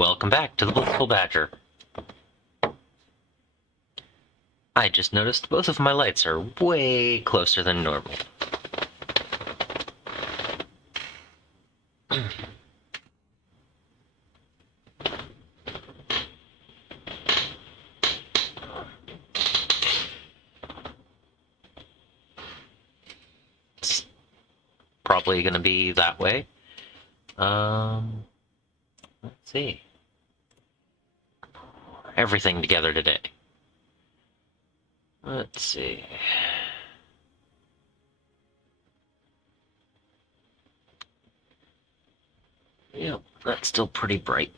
welcome back to the Blissful Badger. I just noticed both of my lights are way closer than normal. It's probably gonna be that way. Let's see. Everything together today. Let's see. Yep, that's still pretty bright.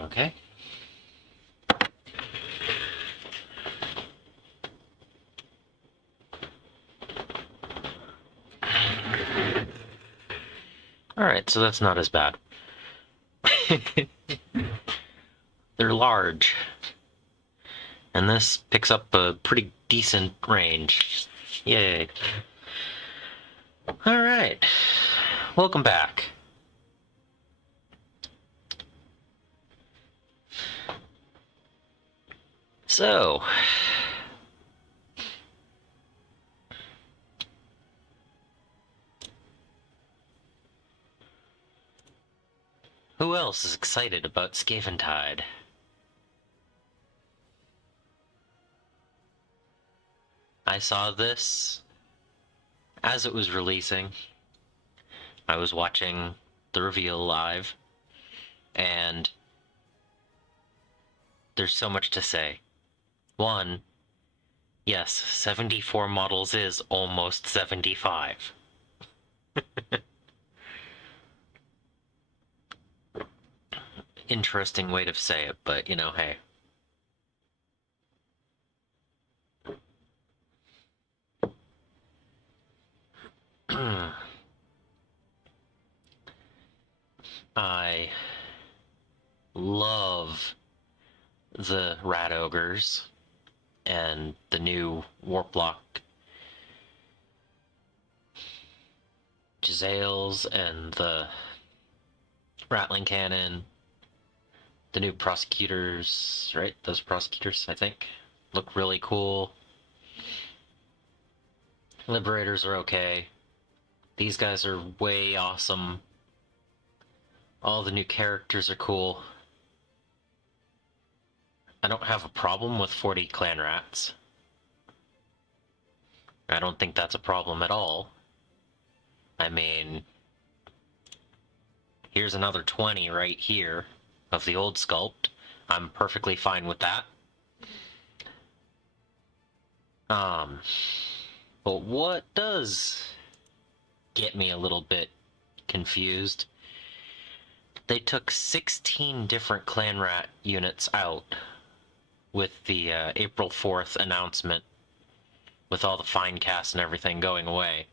Okay. Alright, so that's not as bad. They're large. And this picks up a pretty decent range. Yay. Alright. Welcome back. So, who else is excited about Skaventide? I saw this as it was releasing. I was watching the reveal live, and there's so much to say. One, yes, 74 models is almost 75. Interesting way to say it, but you know, hey. I love the Rat Ogres and the new Warplock Giselles and the Rattling Cannon, the new Prosecutors, right? Those Prosecutors, I think, look really cool. Liberators are okay. These guys are way awesome. All the new characters are cool. I don't have a problem with 40 clan rats. I don't think that's a problem at all. I mean, here's another 20 right here of the old sculpt. I'm perfectly fine with that. But what does get me a little bit confused? They took 16 different clan rat units out with the April 4th announcement, with all the fine cast and everything going away.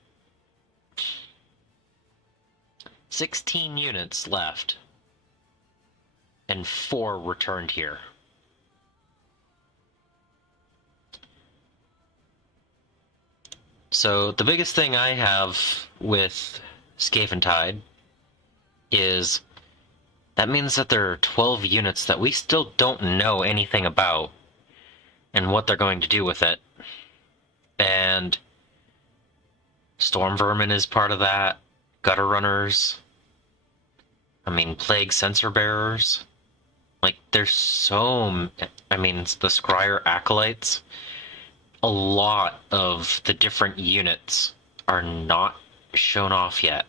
16 units left, and 4 returned here. So the biggest thing I have with Skaventide is that means that there are 12 units that we still don't know anything about and what they're going to do with it. And Storm Vermin is part of that, Gutter Runners, I mean, Plague Sensor Bearers. Like, there's so... I mean, the Scryer Acolytes. A lot of the different units are not shown off yet.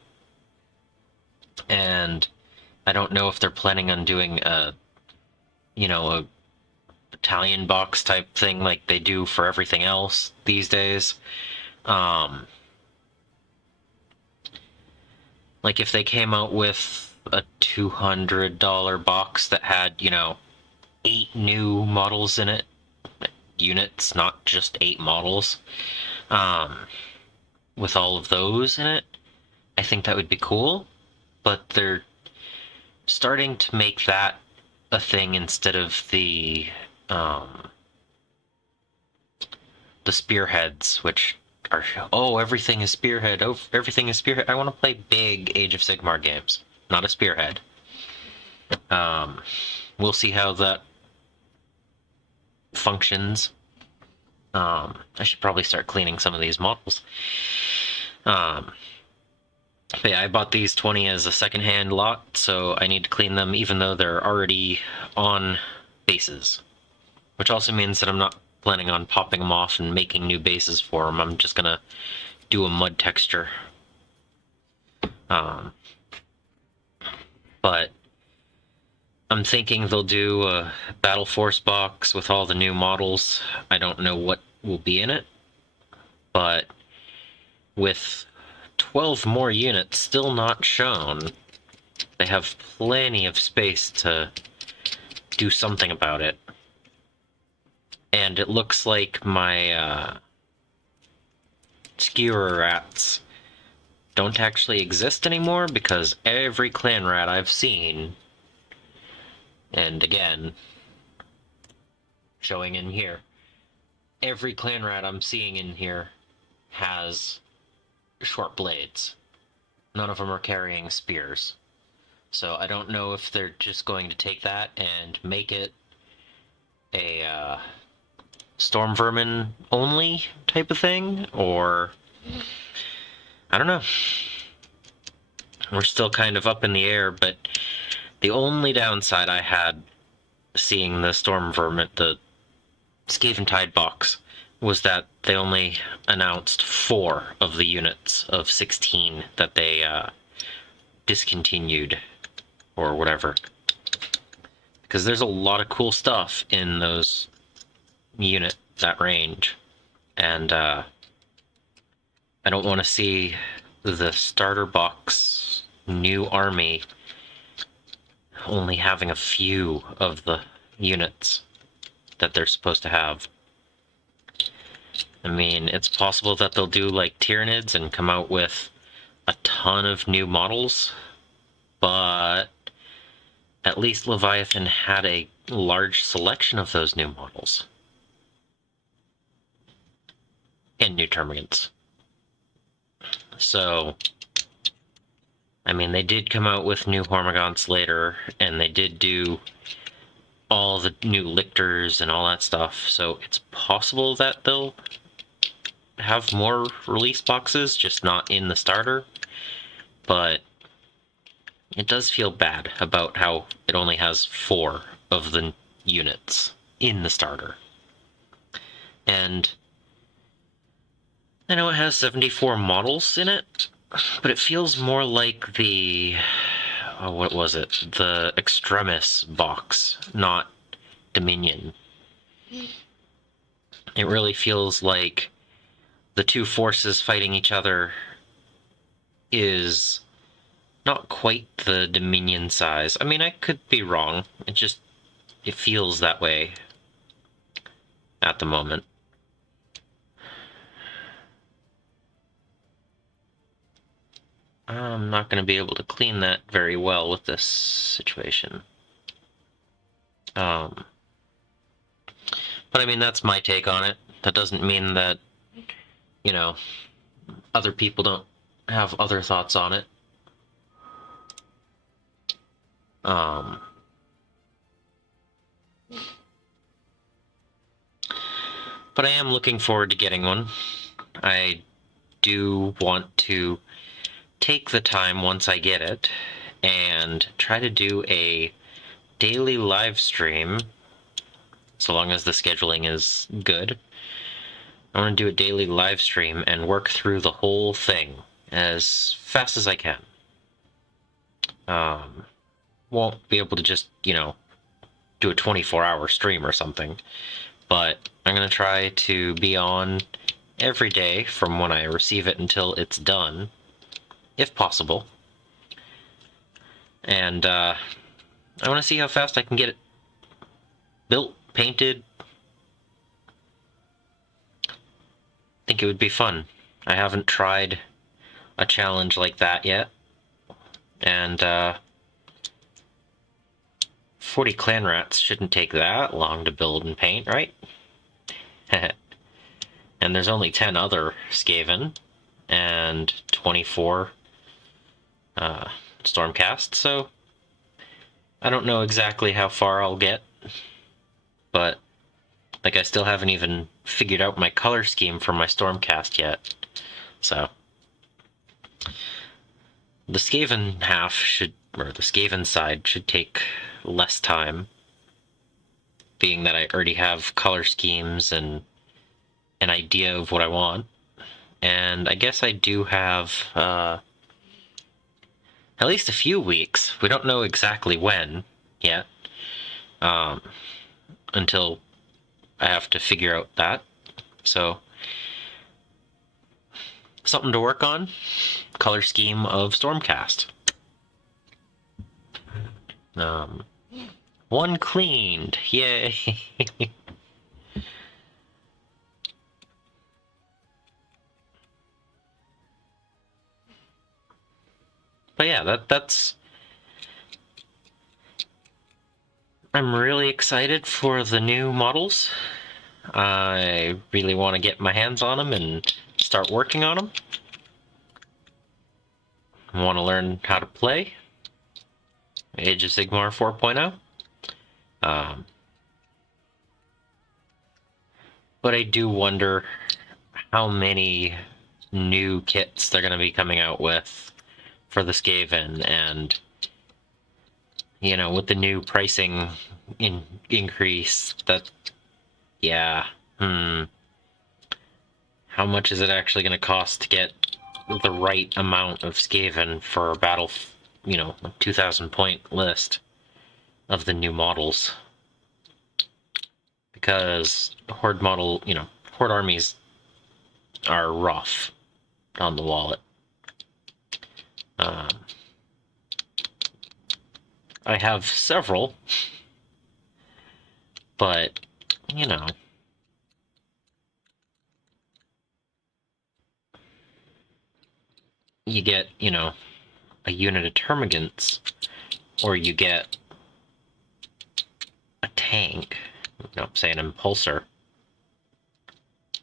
And I don't know if they're planning on doing a battalion box type thing like they do for everything else these days. Like if they came out with a $200 box that had, 8 new models in it, units, not just 8 models, with all of those in it, I think that would be cool, but they're starting to make that a thing instead of the spearheads, which are, oh, everything is spearhead, oh, everything is spearhead. I want to play big Age of Sigmar games, not a spearhead. We'll see how that functions. I should probably start cleaning some of these models. But yeah, I bought these 20 as a secondhand lot, so I need to clean them even though they're already on bases. Which also means that I'm not planning on popping them off and making new bases for them. I'm just gonna do a mud texture. But I'm thinking they'll do a Battle Force box with all the new models. I don't know what will be in it, but with 12 more units still not shown, they have plenty of space to do something about it. And it looks like my skewer rats don't actually exist anymore, because every clan rat I've seen, and again, showing in here, every clan rat I'm seeing in here has short blades. None of them are carrying spears. So I don't know if they're just going to take that and make it a storm vermin only type of thing, or I don't know. We're still kind of up in the air, but the only downside I had seeing the storm vermin, the Skaventide box, was that they only announced 4 of the units of 16 that they discontinued or whatever. Because there's a lot of cool stuff in those that range, and I don't want to see the starter box new army only having a few of the units that they're supposed to have. I mean, it's possible that they'll do like Tyranids and come out with a ton of new models, but at least Leviathan had a large selection of those new models. And new Termagants. So, I mean, they did come out with new Hormagaunts later, and they did do all the new Lictors and all that stuff, so it's possible that they'll have more release boxes, just not in the starter. But it does feel bad about how it only has 4 of the units in the starter. And I know it has 74 models in it, but it feels more like the, what was it? The Extremis box, not Dominion. It really feels like the two forces fighting each other is not quite the Dominion size. I mean, I could be wrong. It feels that way at the moment. I'm not going to be able to clean that very well with this situation. But I mean, that's my take on it. That doesn't mean that, you know, other people don't have other thoughts on it. But I am looking forward to getting one. I do want to take the time once I get it and try to do a daily live stream, so long as the scheduling is good. I want to do a daily live stream and work through the whole thing as fast as I can. Won't be able to just, you know, do a 24-hour stream or something, but I'm going to try to be on every day from when I receive it until it's done, if possible. And I want to see how fast I can get it built, painted. I think it would be fun. I haven't tried a challenge like that yet, and 40 clan rats shouldn't take that long to build and paint, right? And there's only 10 other Skaven and 24 Stormcast, so I don't know exactly how far I'll get, but like I still haven't even figured out my color scheme for my Stormcast yet. So the Skaven half should, or the Skaven side should take less time, being that I already have color schemes and an idea of what I want. And I guess I do have at least a few weeks. We don't know exactly when yet, until I have to figure out that. So, something to work on. Color scheme of Stormcast. One cleaned. Yay! But yeah, that's... I'm really excited for the new models. I really want to get my hands on them and start working on them. I want to learn how to play Age of Sigmar 4.0. But I do wonder how many new kits they're going to be coming out with for the Skaven, and you know, with the new pricing increase, that, yeah, how much is it actually going to cost to get the right amount of Skaven for a battle, you know, a 2,000 point list of the new models? Because Horde model, you know, Horde armies are rough on the wallet. I have several, but, you know, you get, you know, a unit of termagants, or you get a tank, no, say an impulsor.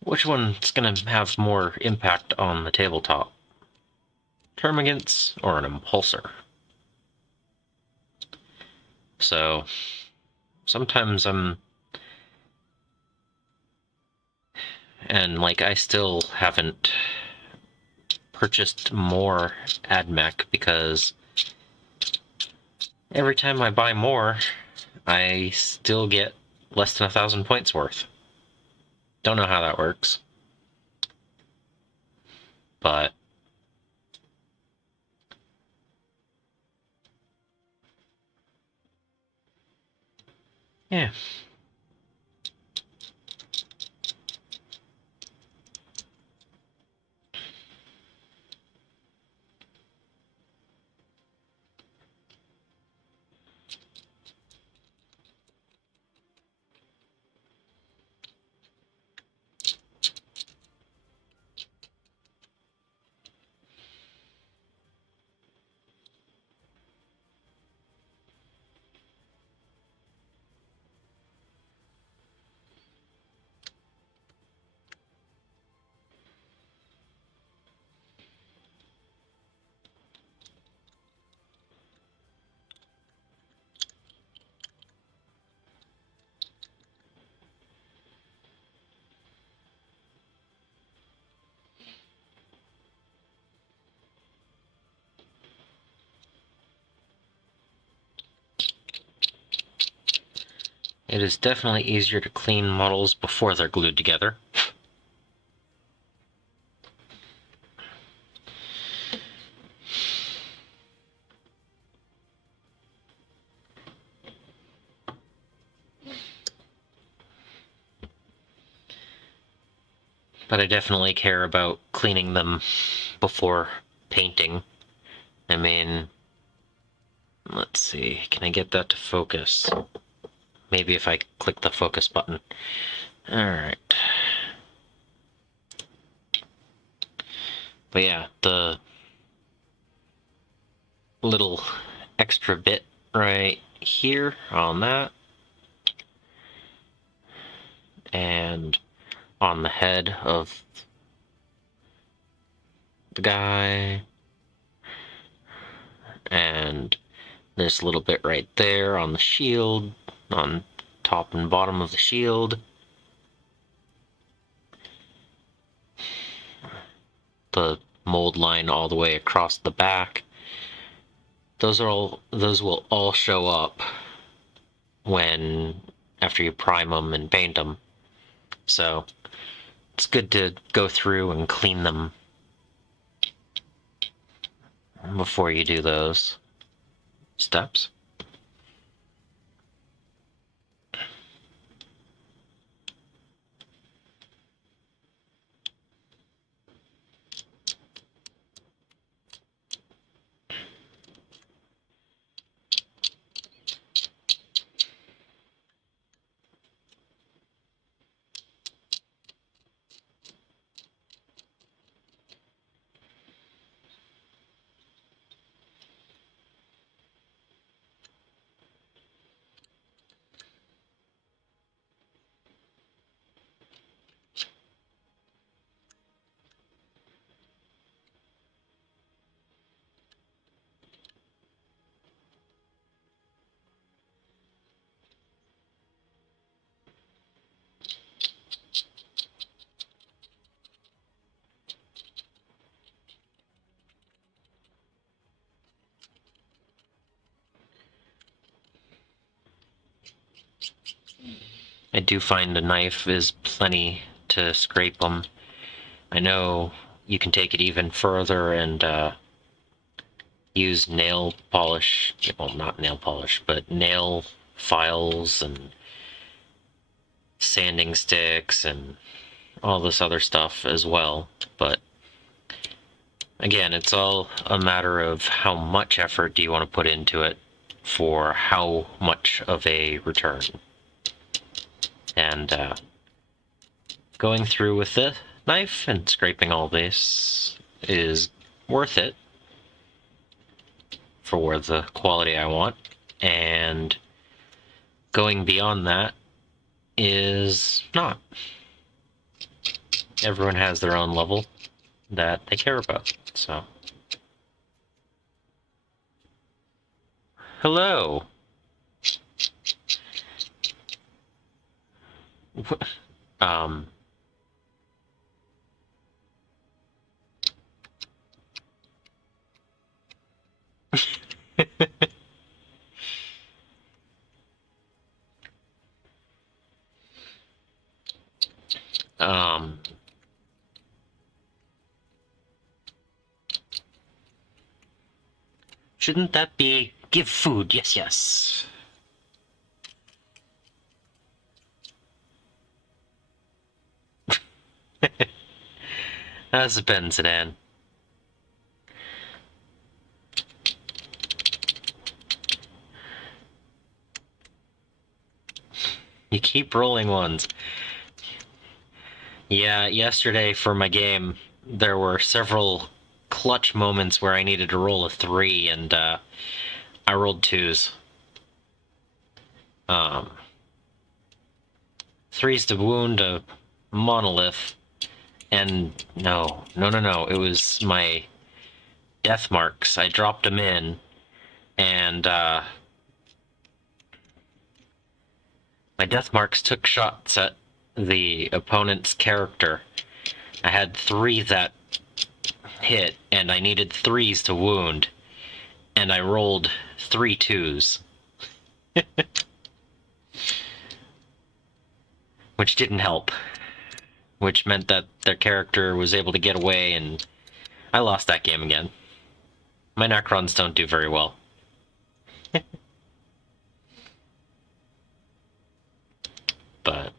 Which one's going to have more impact on the tabletop? Termagants or an impulsor? So sometimes and like I still haven't purchased more AdMech because every time I buy more, I still get less than 1,000 points worth. Don't know how that works, but yeah. It is definitely easier to clean models before they're glued together. But I definitely care about cleaning them before painting. I mean, let's see, can I get that to focus? Maybe if I click the focus button. Alright. But yeah, the little extra bit right here on that, and on the head of the guy, and this little bit right there on the shield, on top and bottom of the shield. The mold line all the way across the back. Those will all show up when after you prime them and paint them. So it's good to go through and clean them before you do those steps. I do find a knife is plenty to scrape them. I know you can take it even further and use nail polish, well, not nail polish, but nail files and sanding sticks and all this other stuff as well. But again, it's all a matter of how much effort do you want to put into it for how much of a return. And going through with the knife and scraping all this is worth it for the quality I want, and going beyond that is not. Everyone has their own level that they care about, so. Hello! um... Shouldn't that be give food? Yes, yes. How's it been, Sedan? You keep rolling ones. Yeah, yesterday for my game, there were several clutch moments where I needed to roll a 3, and I rolled 2s. 3s to wound a monolith, and no, it was my death marks. I dropped them in, and my death marks took shots at the opponent's character. I had 3 that hit, and I needed 3s to wound, and I rolled 3 2s. Which didn't help. Which meant that their character was able to get away, and I lost that game again. My Necrons don't do very well. But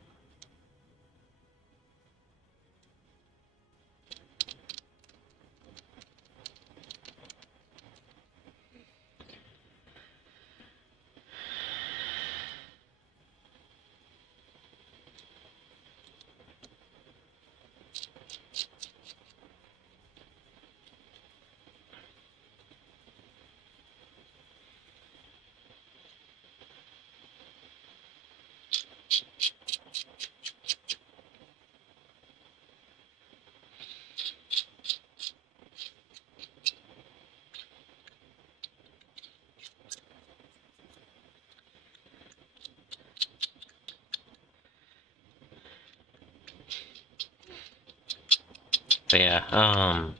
But yeah,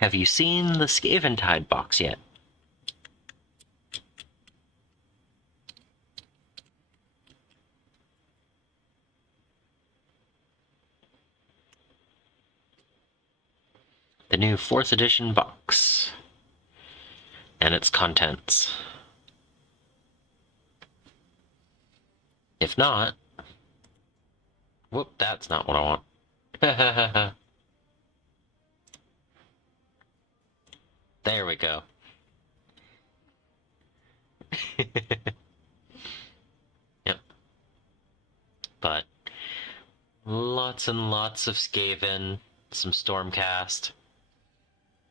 have you seen the Skaventide box yet? The new 4th edition box. And its contents. If not... Whoop, that's not what I want. There we go. Yep. But lots and lots of Skaven, some Stormcast,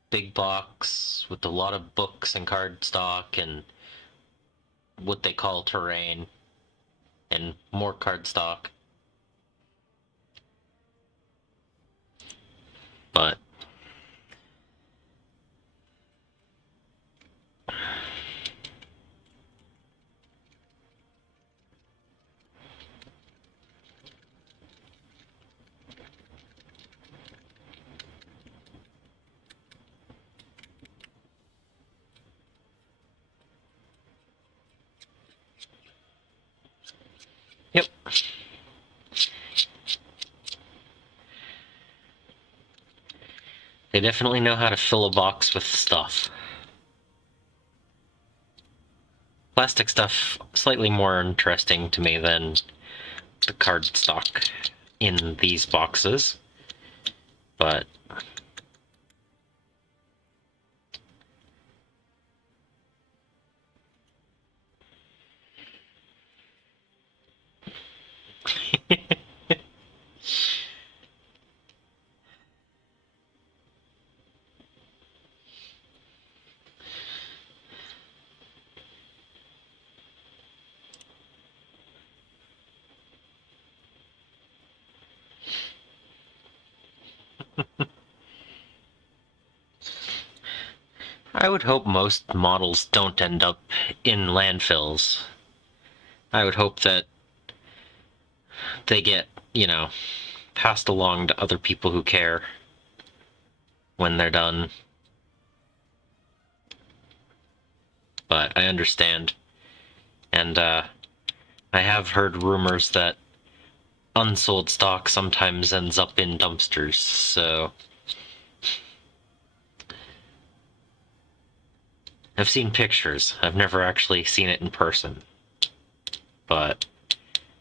big box with a lot of books and cardstock and what they call terrain, and more cardstock. But yep. They definitely know how to fill a box with stuff. Plastic stuff slightly more interesting to me than the cardstock in these boxes, but I would hope most models don't end up in landfills. I would hope that they get, passed along to other people who care when they're done. But I understand. And I have heard rumors that unsold stock sometimes ends up in dumpsters, so... I've seen pictures. I've never actually seen it in person. But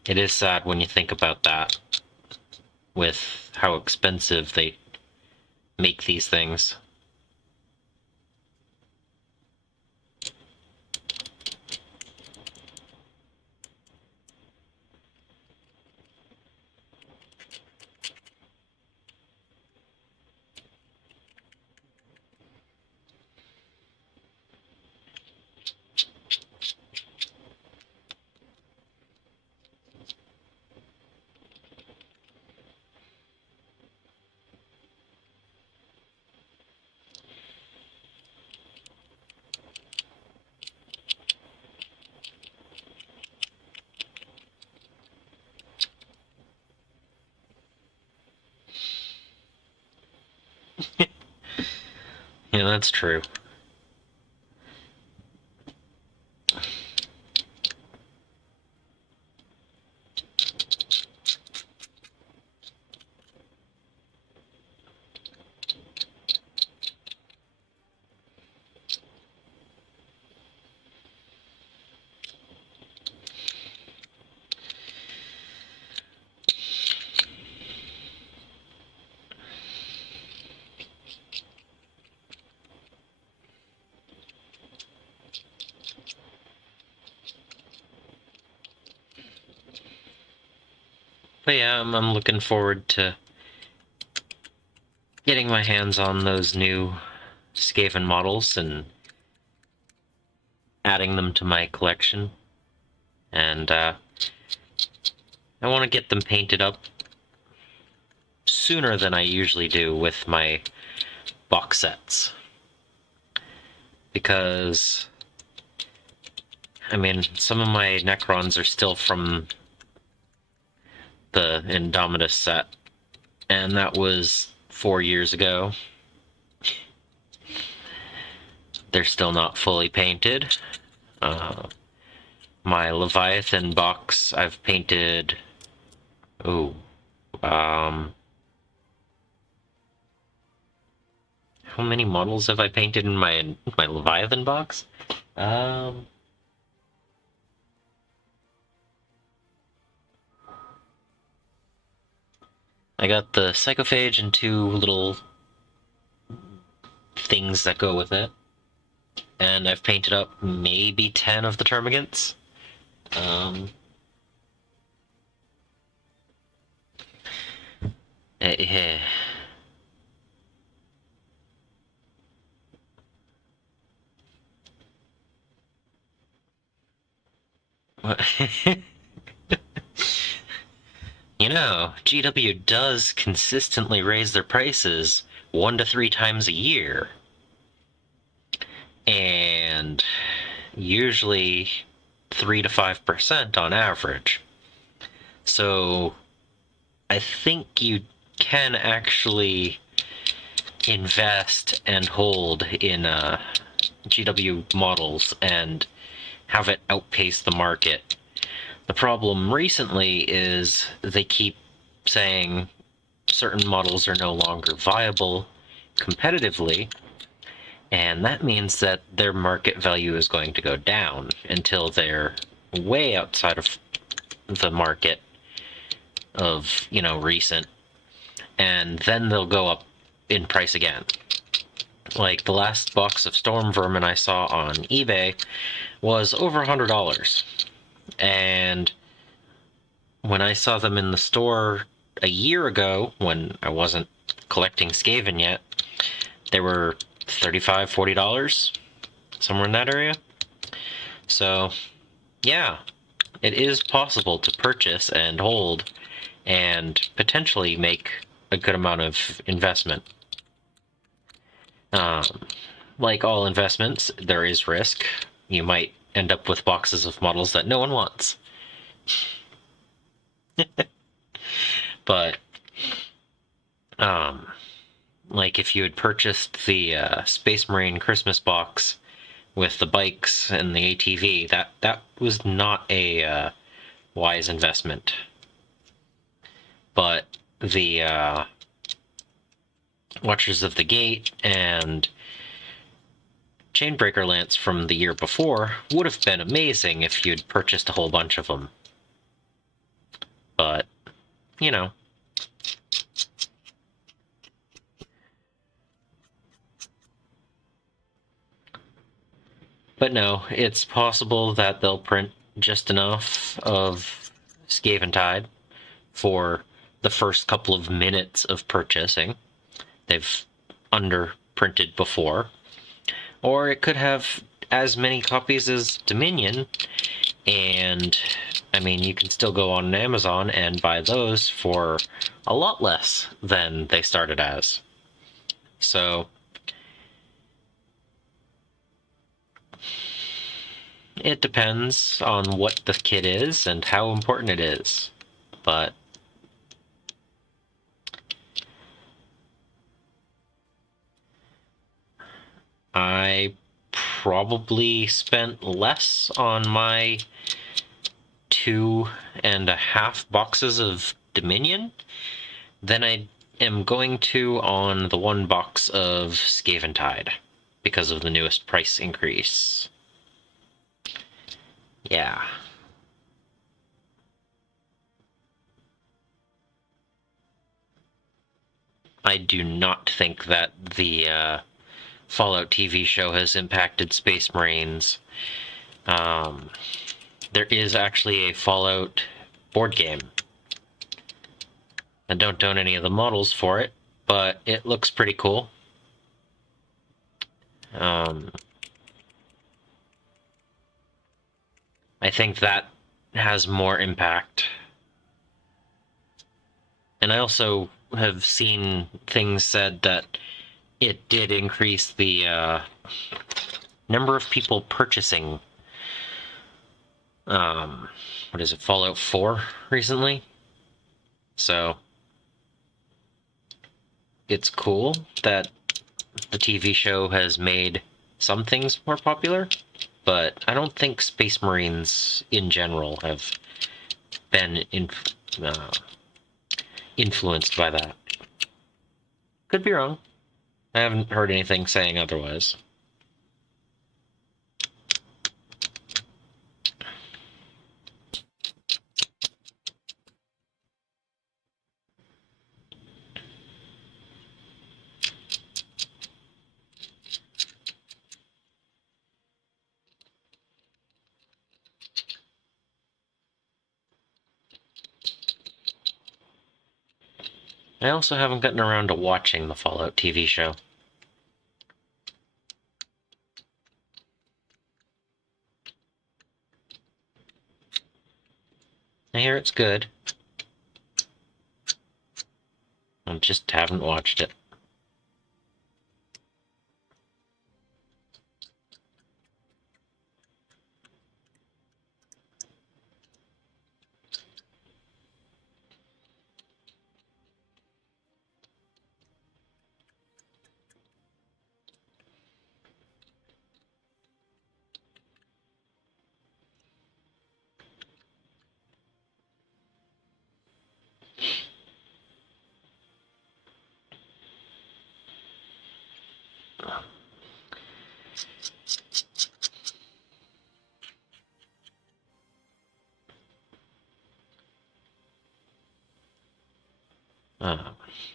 it is sad when you think about that, with how expensive they make these things. Yeah, that's true. But yeah, I'm looking forward to getting my hands on those new Skaven models and adding them to my collection. And I want to get them painted up sooner than I usually do with my box sets. Because, I mean, some of my Necrons are still from the Indominus set, and that was 4 years ago. They're still not fully painted. My Leviathan box, I've painted... Oh. How many models have I painted in my Leviathan box? I got the Psychophage and 2 little things that go with it. And I've painted up maybe 10 of the Termagants. Eh. What? You know, GW does consistently raise their prices 1 to 3 times a year. And usually 3 to 5% on average. So I think you can actually invest and hold in GW models and have it outpace the market. The problem recently is they keep saying certain models are no longer viable competitively, and that means that their market value is going to go down until they're way outside of the market of, recent, and then they'll go up in price again. Like the last box of Storm Vermin I saw on eBay was over $100. And when I saw them in the store a year ago, when I wasn't collecting Skaven yet, they were $35, $40, somewhere in that area. So, yeah, it is possible to purchase and hold and potentially make a good amount of investment. Like all investments, there is risk. You might end up with boxes of models that no one wants. But, like if you had purchased the Space Marine Christmas box with the bikes and the ATV, that was not a wise investment. But the Watchers of the Gate and Chainbreaker Lance from the year before would have been amazing if you'd purchased a whole bunch of them. But, But no, it's possible that they'll print just enough of Skaventide for the first couple of minutes of purchasing. They've underprinted before. Or it could have as many copies as Dominion, and I mean, you can still go on Amazon and buy those for a lot less than they started as. So it depends on what the kit is and how important it is. But I probably spent less on my 2.5 boxes of Dominion than I am going to on the 1 box of Skaventide because of the newest price increase. Yeah. I do not think that the Fallout TV show has impacted Space Marines. There is actually a Fallout board game. I don't own any of the models for it, but it looks pretty cool. I think that has more impact. And I also have seen things said that it did increase the number of people purchasing what is it, Fallout 4 recently. So it's cool that the TV show has made some things more popular, but I don't think Space Marines in general have been influenced by that. Could be wrong. I haven't heard anything saying otherwise. I also haven't gotten around to watching the Fallout TV show. I hear it's good. I just haven't watched it.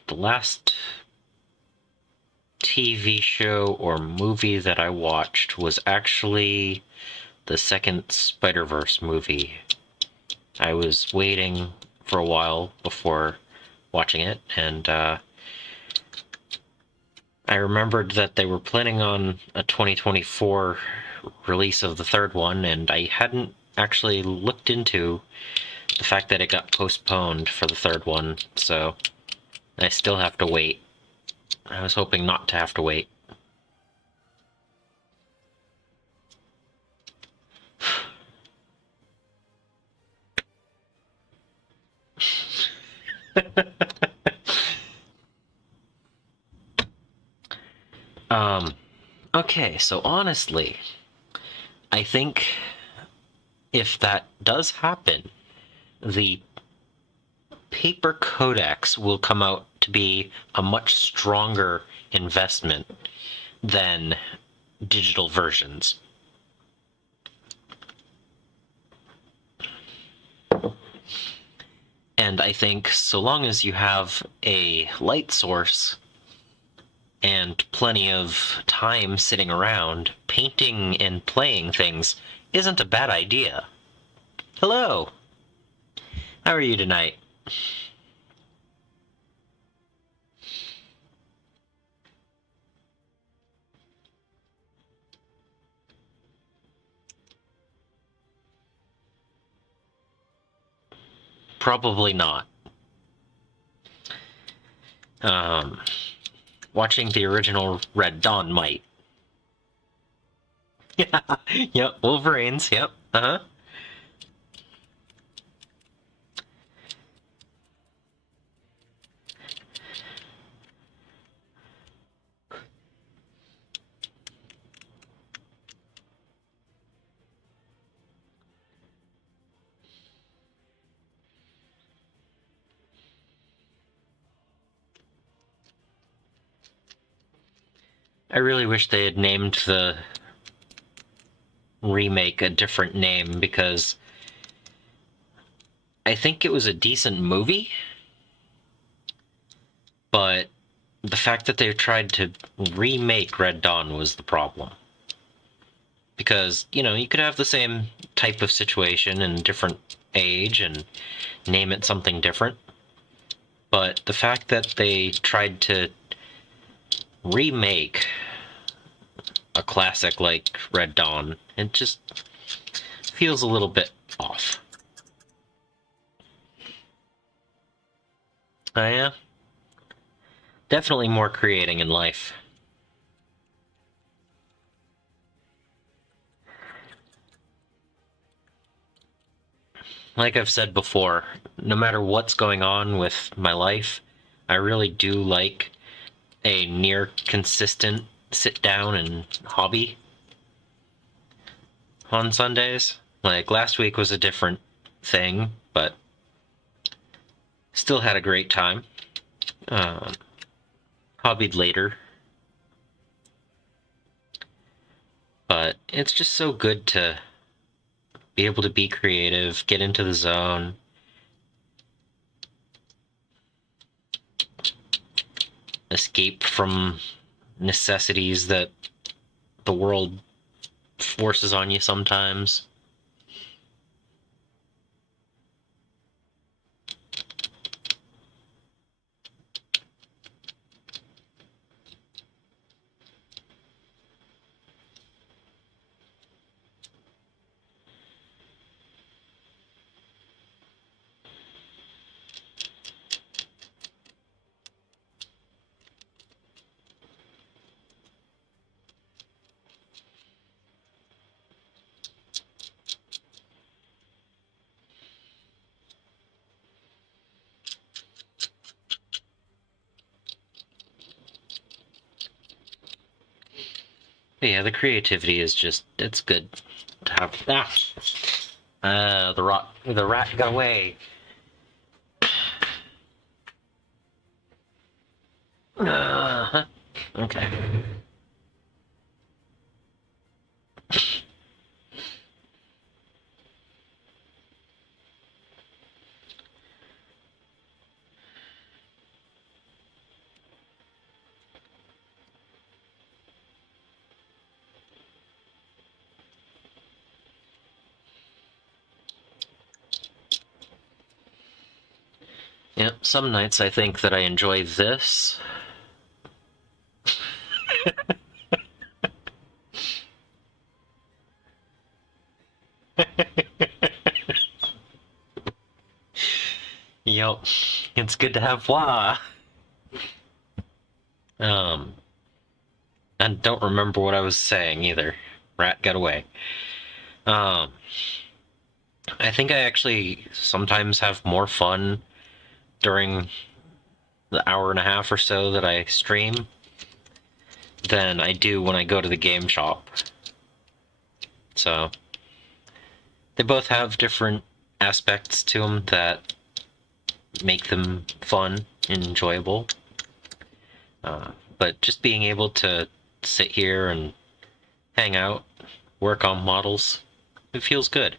The last TV show or movie that I watched was actually the second Spider-Verse movie. I was waiting for a while before watching it, and I remembered that they were planning on a 2024 release of the third one, and I hadn't actually looked into the fact that it got postponed for the third one, so I still have to wait. I was hoping not to have to wait. Okay, so honestly, I think if that does happen, the paper codex will come out to be a much stronger investment than digital versions. And I think so long as you have a light source and plenty of time sitting around, painting and playing things isn't a bad idea. Hello! How are you tonight? Probably not. Watching the original Red Dawn might. Yeah, yep, Wolverines, yep, uh-huh. I really wish they had named the remake a different name, because I think it was a decent movie, but the fact that they tried to remake Red Dawn was the problem. Because, you know, you could have the same type of situation in a different age and name it something different, but the fact that they tried to remake a classic like Red Dawn, it just feels a little bit off. Oh yeah? Definitely more creating in life. Like I've said before, no matter what's going on with my life, I really do like a near consistent sit down and hobby on Sundays. Like last week was a different thing, but still had a great time. Hobbied later, but it's just so good to be able to be creative, get into the zone, escape from necessities that the world forces on you sometimes. But yeah, the creativity is just, it's good to have. The rat got away. Okay. Yep, some nights I think that I enjoy this. Yep, it's good to have wah. Um, and don't remember what I was saying either. Rat got away. Um, I think I actually sometimes have more fun during the hour and a half or so that I stream than I do when I go to the game shop. So they both have different aspects to them that make them fun and enjoyable. But just being able to sit here and hang out, work on models, it feels good.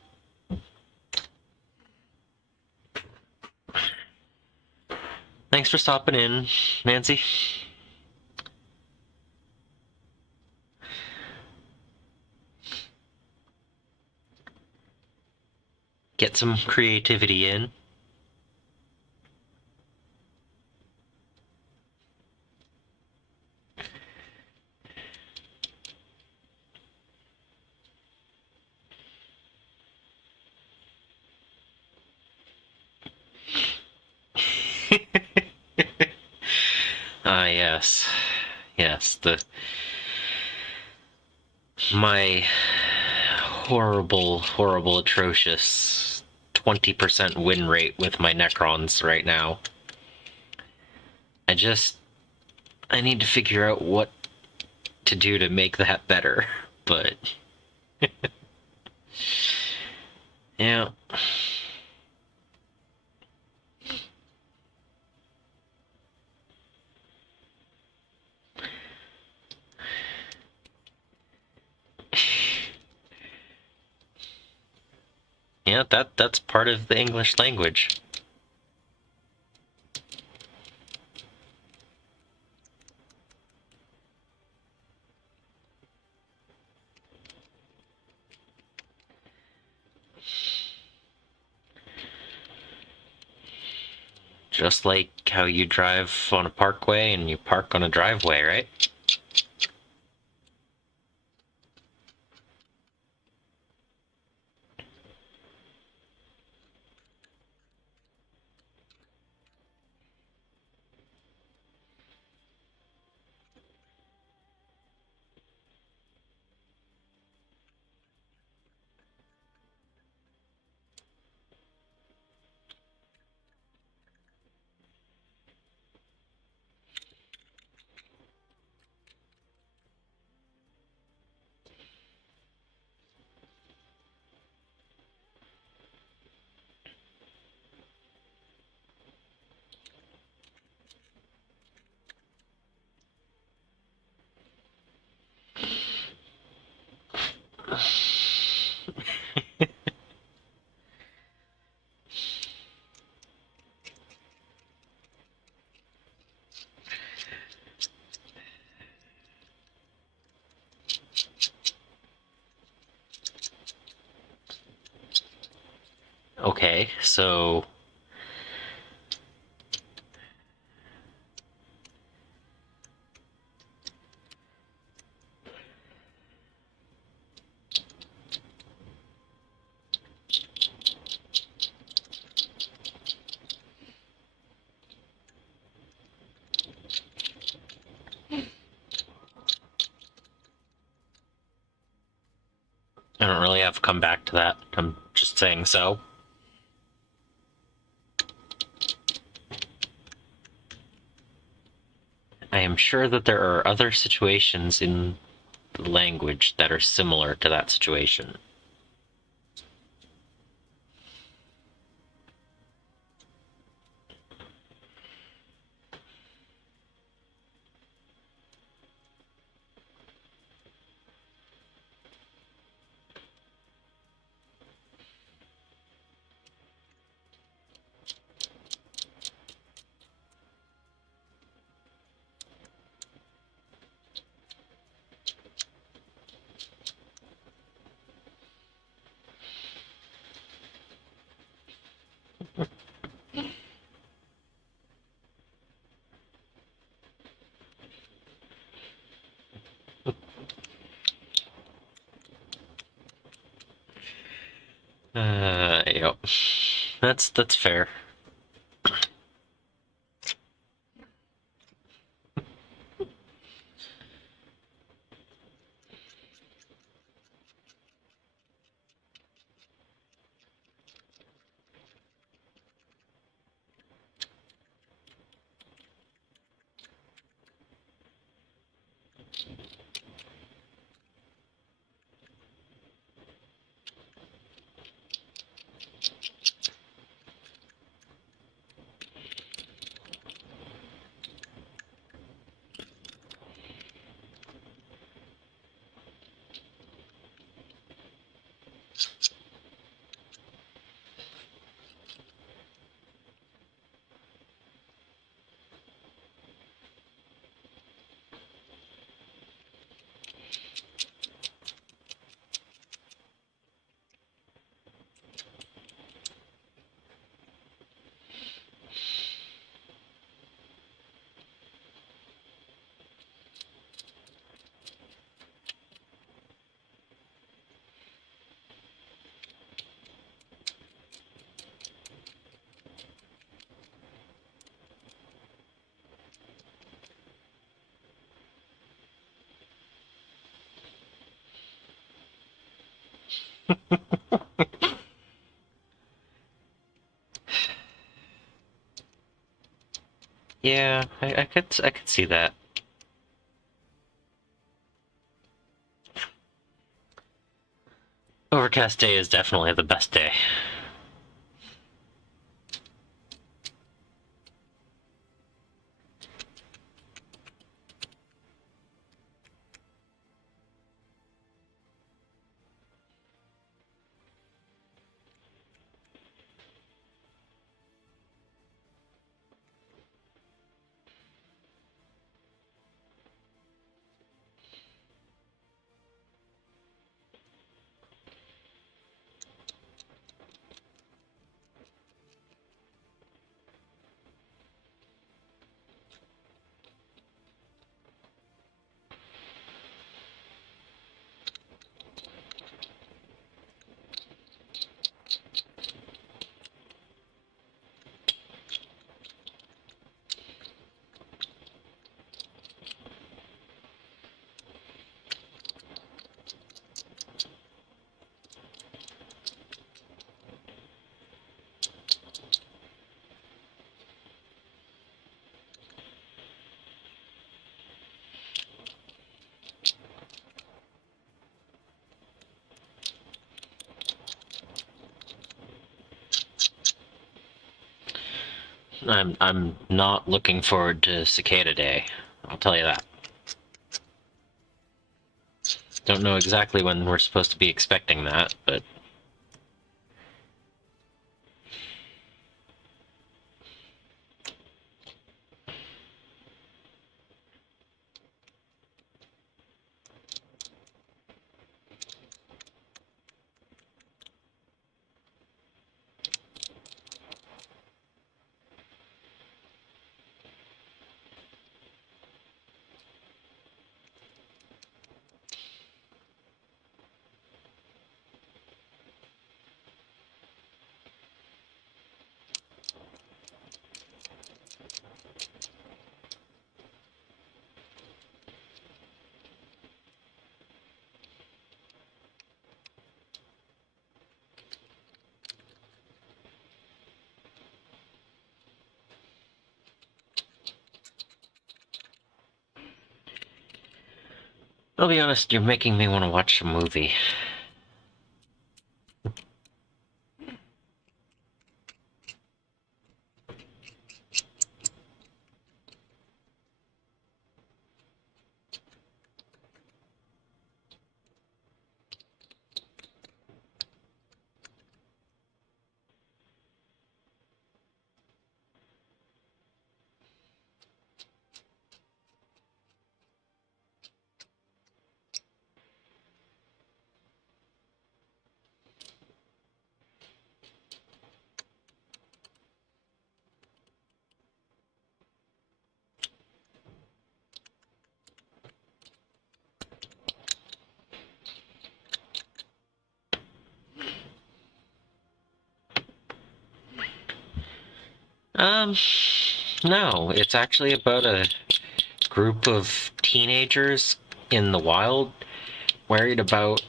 Thanks for stopping in, Nancy. Get some creativity in. Ah, yes. Yes, my horrible, atrocious 20% win rate with my Necrons right now. I need to figure out what to do to make that better, but yeah. Yeah, that's part of the English language. Just like how you drive on a parkway and you park on a driveway, right? Okay, so I don't really have to come back to that. I'm just saying so. I am sure that there are other situations in the language that are similar to that situation. Yep. That's fair. Yeah, I could see that. Overcast day is definitely the best day. I'm not looking forward to Cicada Day. I'll tell you that. Don't know exactly when we're supposed to be expecting that, but... I'll be honest, you're making me want to watch a movie. Um, no, it's actually about a group of teenagers in the wild worried about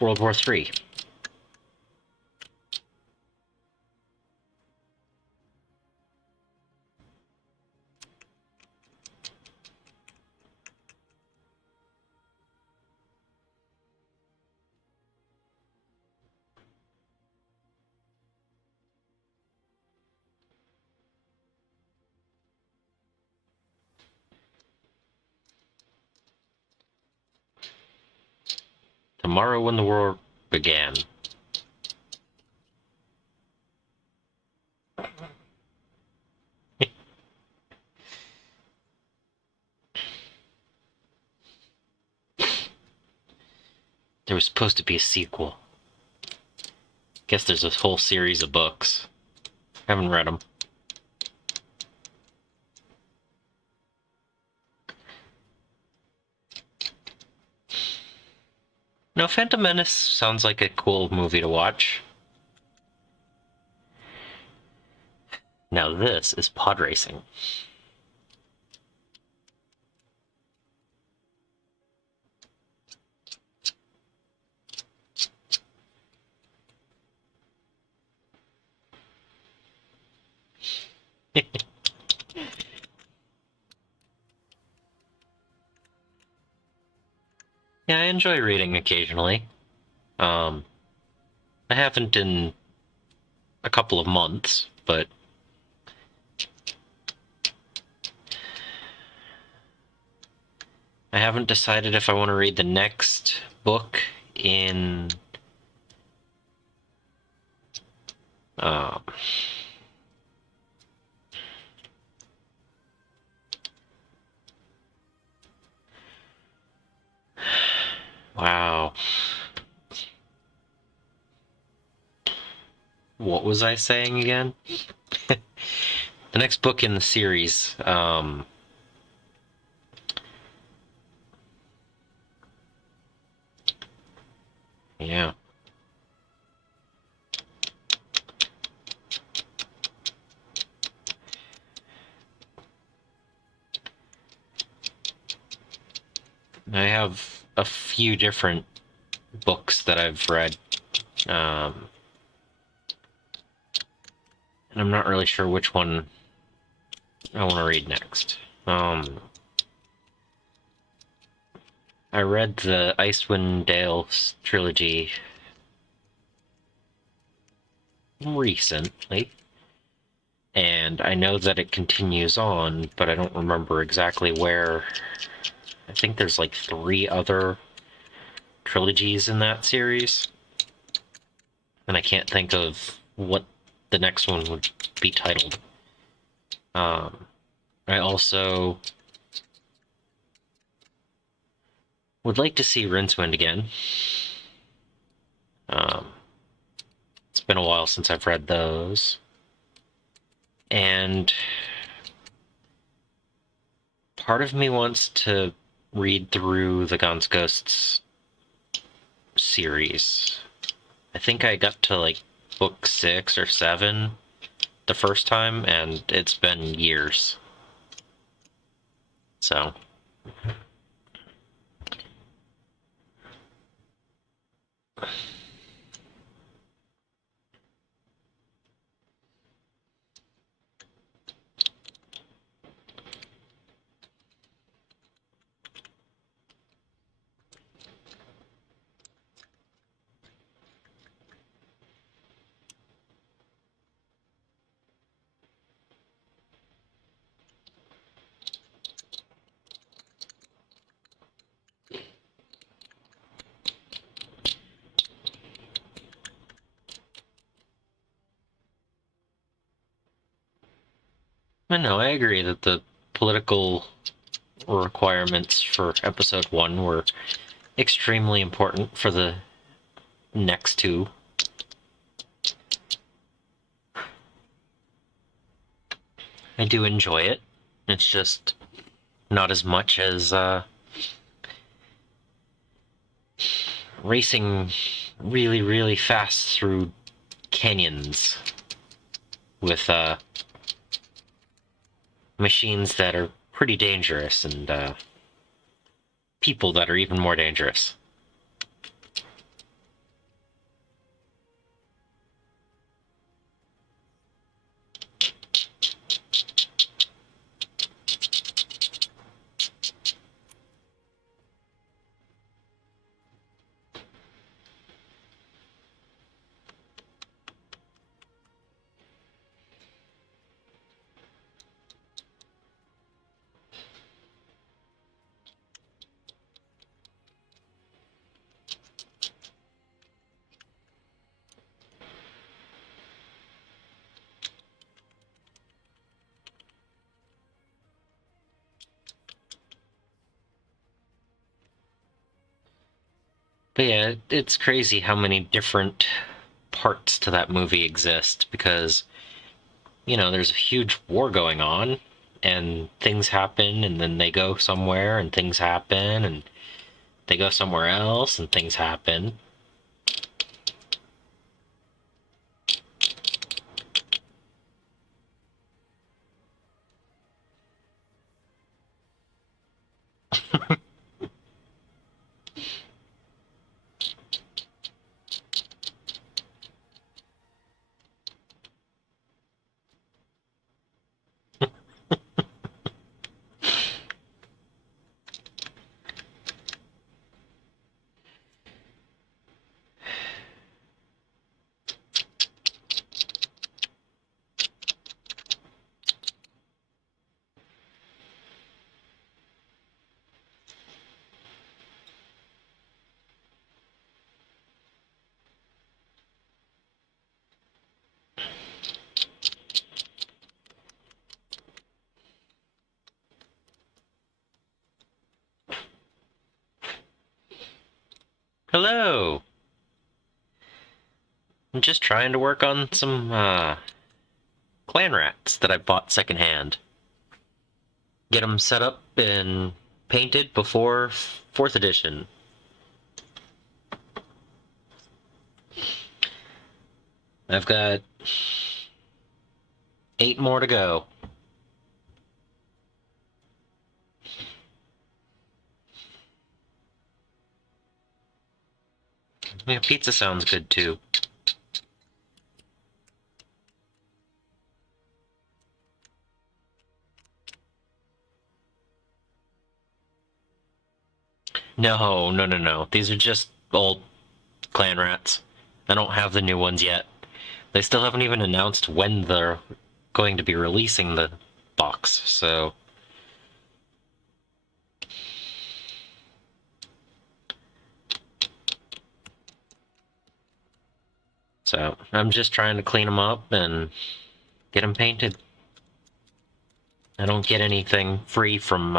World War III. Tomorrow when the war began. There was supposed to be a sequel. Guess there's a whole series of books. Haven't read them. No, Phantom Menace sounds like a cool movie to watch. Now this is pod racing. Yeah, I enjoy reading occasionally. I haven't in a couple of months, but I haven't decided if I want to read the next book in uh, wow. What was I saying again? The next book in the series, yeah. I have a few different books that I've read, and I'm not really sure which one I want to read next. I read the Icewind Dale trilogy recently, and I know that it continues on, but I don't remember exactly where. I think there's like 3 other trilogies in that series, and I can't think of what the next one would be titled. I also would like to see Rincewind again. It's been a while since I've read those. And part of me wants to read through the Gaunt's Ghosts series. I think I got to like book 6 or 7 the first time, and it's been years. So I know, I agree that the political requirements for episode 1 were extremely important for the next 2. I do enjoy it. It's just not as much as racing really, really fast through canyons with machines that are pretty dangerous and people that are even more dangerous. But yeah, it's crazy how many different parts to that movie exist because, you know, there's a huge war going on and things happen and then they go somewhere and things happen and they go somewhere else and things happen. Hello! I'm just trying to work on some clan rats that I bought secondhand. Get them set up and painted before 4th edition. I've got 8 more to go. Yeah, pizza sounds good too. No. These are just old clan rats. I don't have the new ones yet. They still haven't even announced when they're going to be releasing the box, so... So I'm just trying to clean them up and get them painted. I don't get anything free from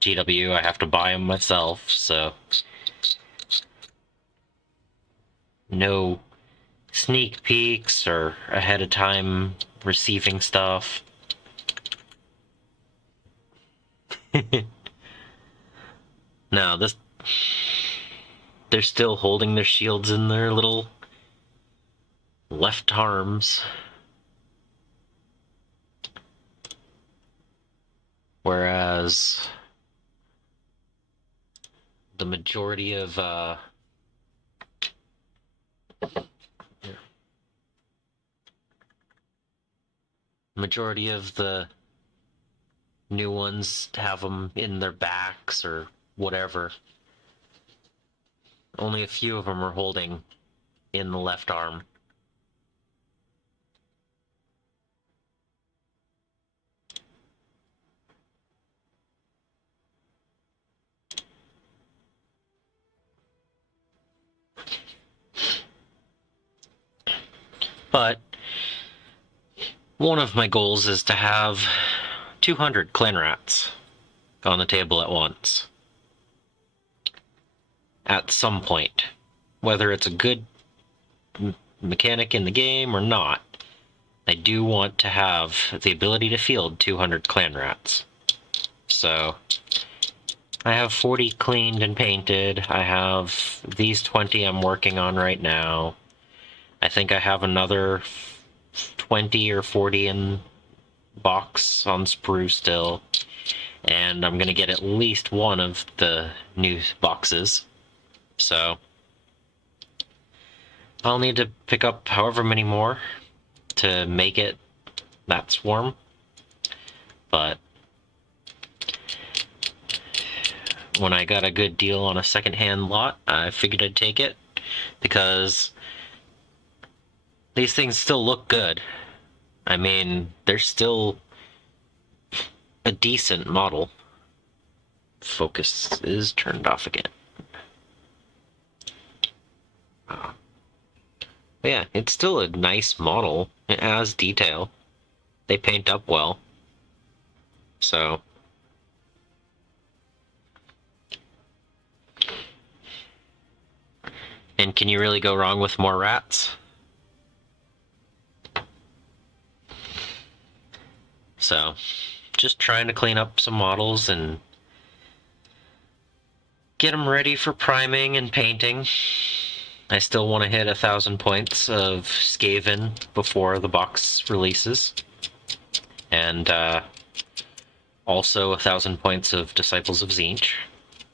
GW. I have to buy them myself, so no sneak peeks or ahead of time receiving stuff. No, they're still holding their shields in their little left arms. Whereas the majority of the new ones have them in their backs or whatever. Only a few of them are holding in the left arm. But one of my goals is to have 200 clan rats on the table at once. At some point. Whether it's a good mechanic in the game or not, I do want to have the ability to field 200 clan rats. So I have 40 cleaned and painted. I have these 20 I'm working on right now. I think I have another 20 or 40 in box on sprue still. And I'm gonna get at least one of the new boxes. So I'll need to pick up however many more to make it that swarm. But when I got a good deal on a secondhand lot, I figured I'd take it because these things still look good. I mean, they're still a decent model. Focus is turned off again. But yeah, it's still a nice model. It has detail. They paint up well. So and can you really go wrong with more rats? So, just trying to clean up some models and get them ready for priming and painting. I still want to hit 1,000 points of Skaven before the box releases. And also 1,000 points of Disciples of Tzeentch.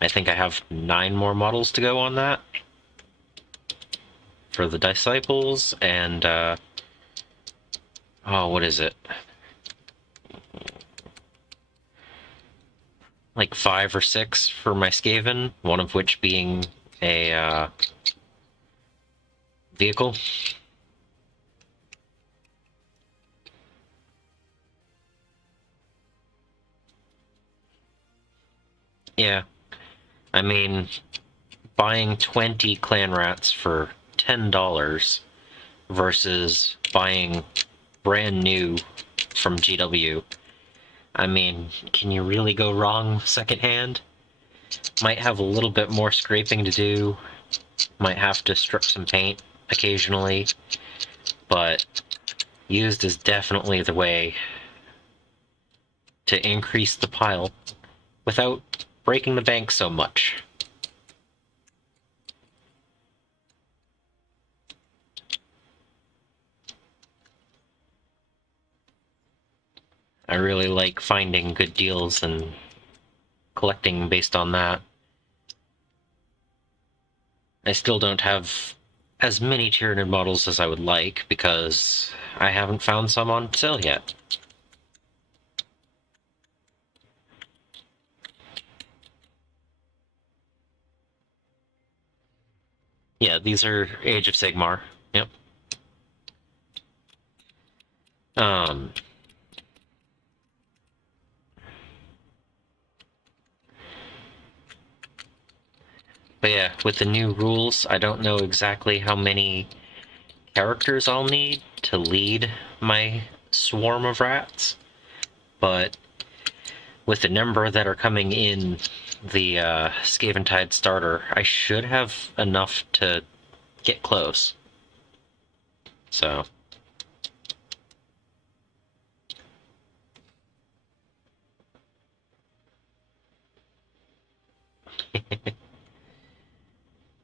I think I have 9 more models to go on that. For the Disciples, and oh, what is it? Like 5 or 6 for my Skaven, one of which being a vehicle. Yeah, I mean, buying 20 clan rats for $10 versus buying brand new from GW. I mean, can you really go wrong secondhand? Might have a little bit more scraping to do, might have to strip some paint occasionally, but used is definitely the way to increase the pile without breaking the bank so much. I really like finding good deals and collecting based on that. I still don't have as many Tyranid models as I would like because I haven't found some on sale yet. Yeah, these are Age of Sigmar. Yep. But yeah, with the new rules, I don't know exactly how many characters I'll need to lead my swarm of rats, but with the number that are coming in the Skaventide starter, I should have enough to get close. So...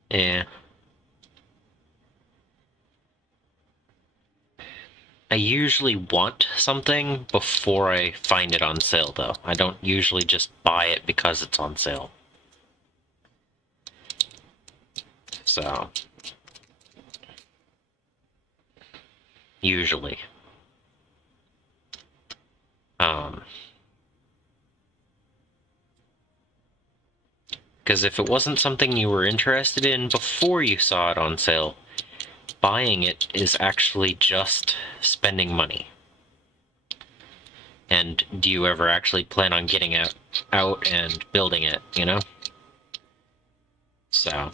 yeah. I usually want something before I find it on sale, though. I don't usually just buy it because it's on sale. So... usually. Because if it wasn't something you were interested in before you saw it on sale, buying it is actually just spending money. And do you ever actually plan on getting it out and building it, you know? So...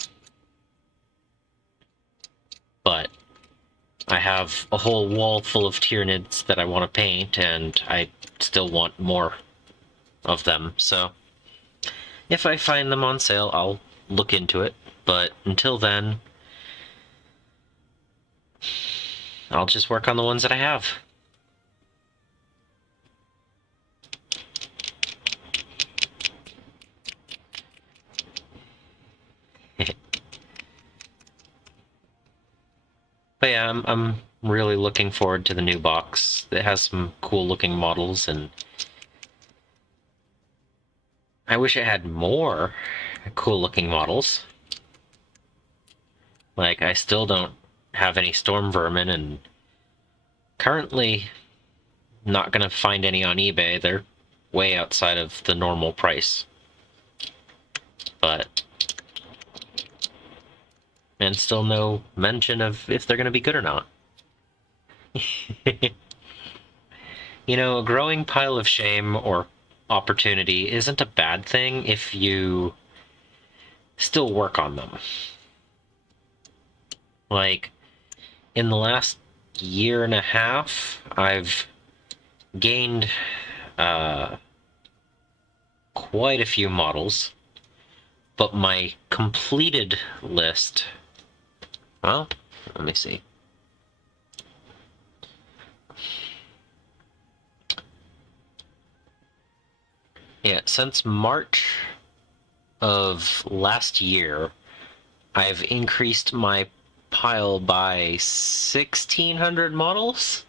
but I have a whole wall full of Tyranids that I want to paint, and I still want more of them, so... if I find them on sale, I'll look into it, but until then, I'll just work on the ones that I have. But yeah, I'm really looking forward to the new box. It has some cool looking models, and I wish it had more cool looking models. Like, I still don't have any storm vermin, and currently not gonna find any on eBay. They're way outside of the normal price. But... and still no mention of if they're gonna be good or not. You know, a growing pile of shame or opportunity isn't a bad thing if you still work on them. Like, in the last year and a half, I've gained quite a few models, but my completed list... well, let me see. Yeah, since March of last year, I've increased my pile by 1,600 models.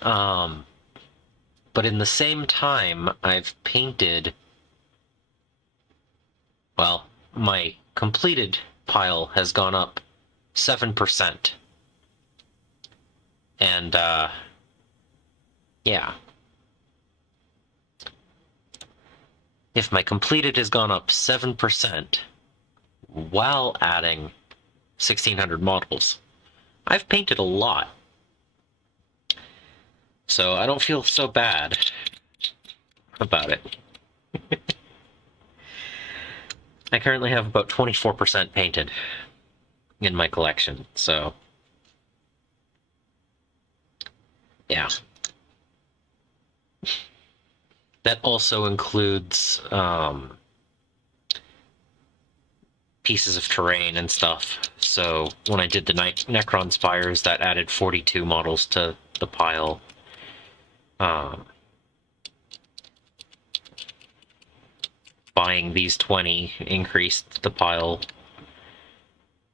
But in the same time, I've painted... well, my completed pile has gone up 7%. And, yeah. If my completed has gone up 7% while adding 1,600 models, I've painted a lot. So I don't feel so bad about it. I currently have about 24% painted in my collection, so... yeah. That also includes pieces of terrain and stuff. So when I did the Necron Spires, that added 42 models to the pile. Buying these 20 increased the pile.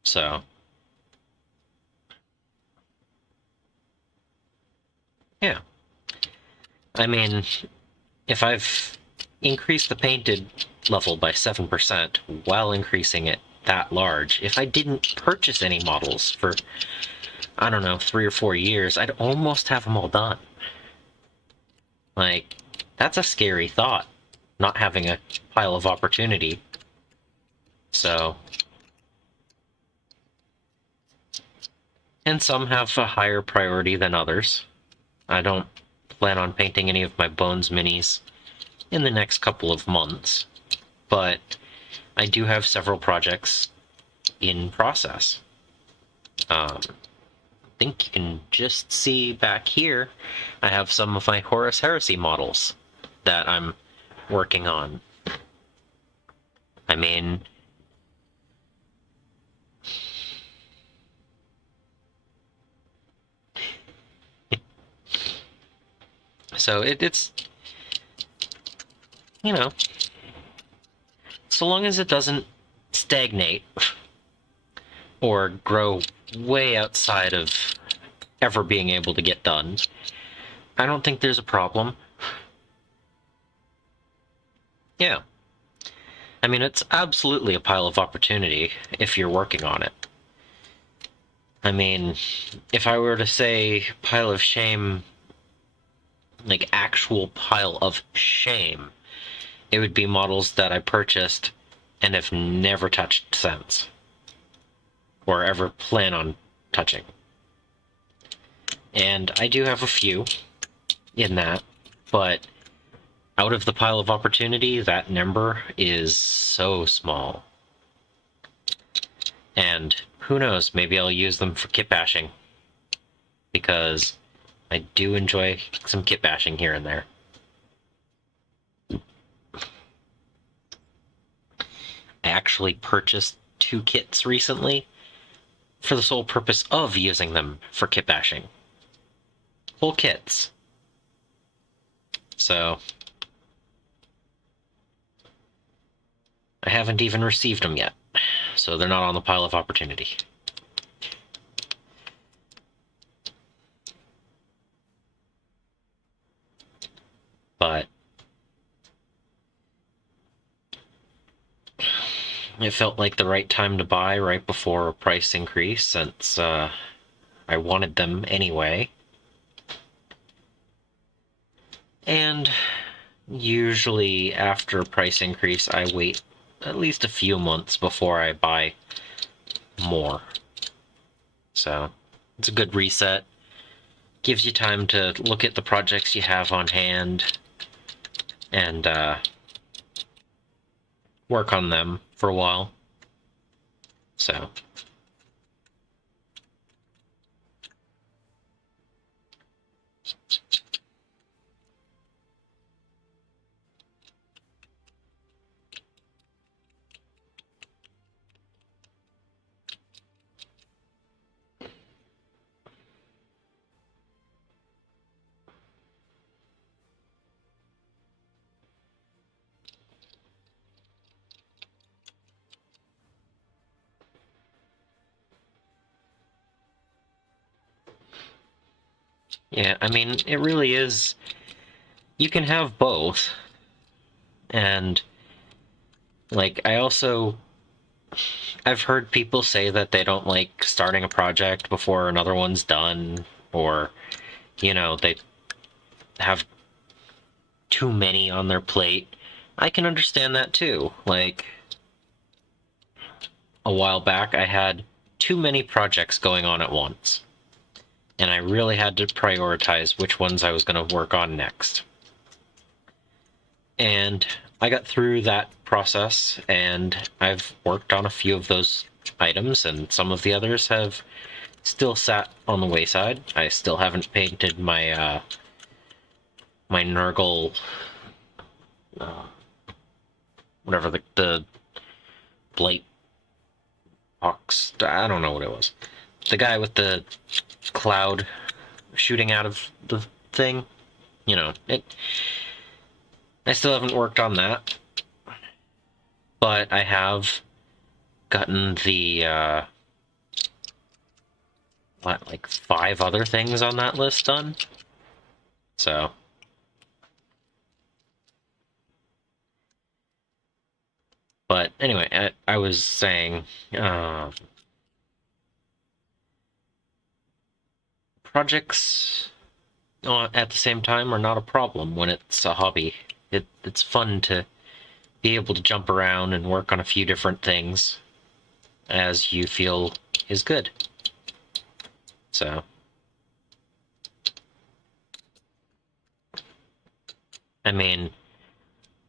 So... yeah. I mean... if I've increased the painted level by 7% while increasing it that large, if I didn't purchase any models for, I don't know, 3 or 4 years, I'd almost have them all done. Like, that's a scary thought, not having a pile of opportunity. So... and some have a higher priority than others. I don't plan on painting any of my Bones minis in the next couple of months, but I do have several projects in process. I think you can just see back here, I have some of my Horus Heresy models that I'm working on. I mean, so it's, you know, so long as it doesn't stagnate or grow way outside of ever being able to get done, I don't think there's a problem. Yeah. I mean, it's absolutely a pile of opportunity if you're working on it. I mean, if I were to say pile of shame, like actual pile of shame, it would be models that I purchased and have never touched since. Or ever plan on touching. And I do have a few in that, but out of the pile of opportunity, that number is so small. And who knows, maybe I'll use them for kit bashing. Because I do enjoy some kit bashing here and there. I actually purchased 2 kits recently for the sole purpose of using them for kit bashing. Whole kits. So I haven't even received them yet, so they're not on the pile of opportunity. But it felt like the right time to buy right before a price increase, since I wanted them anyway. And usually after a price increase, I wait at least a few months before I buy more. So it's a good reset. Gives you time to look at the projects you have on hand and work on them for a while. So yeah, I mean, it really is. You can have both. And, like, I've heard people say that they don't like starting a project before another one's done, or, they have too many on their plate. I can understand that too. Like, a while back, I had too many projects going on at once. And I really had to prioritize which ones I was going to work on next. And I got through that process, and I've worked on a few of those items, and some of the others have still sat on the wayside. I still haven't painted my my Nurgle, whatever the blight pox. I don't know what it was. The guy with the cloud shooting out of the thing. I still haven't worked on that, but I have gotten the like 5 other things on that list done. So but anyway, I was saying projects at the same time are not a problem when it's a hobby. It's fun to be able to jump around and work on a few different things as you feel is good. So I mean,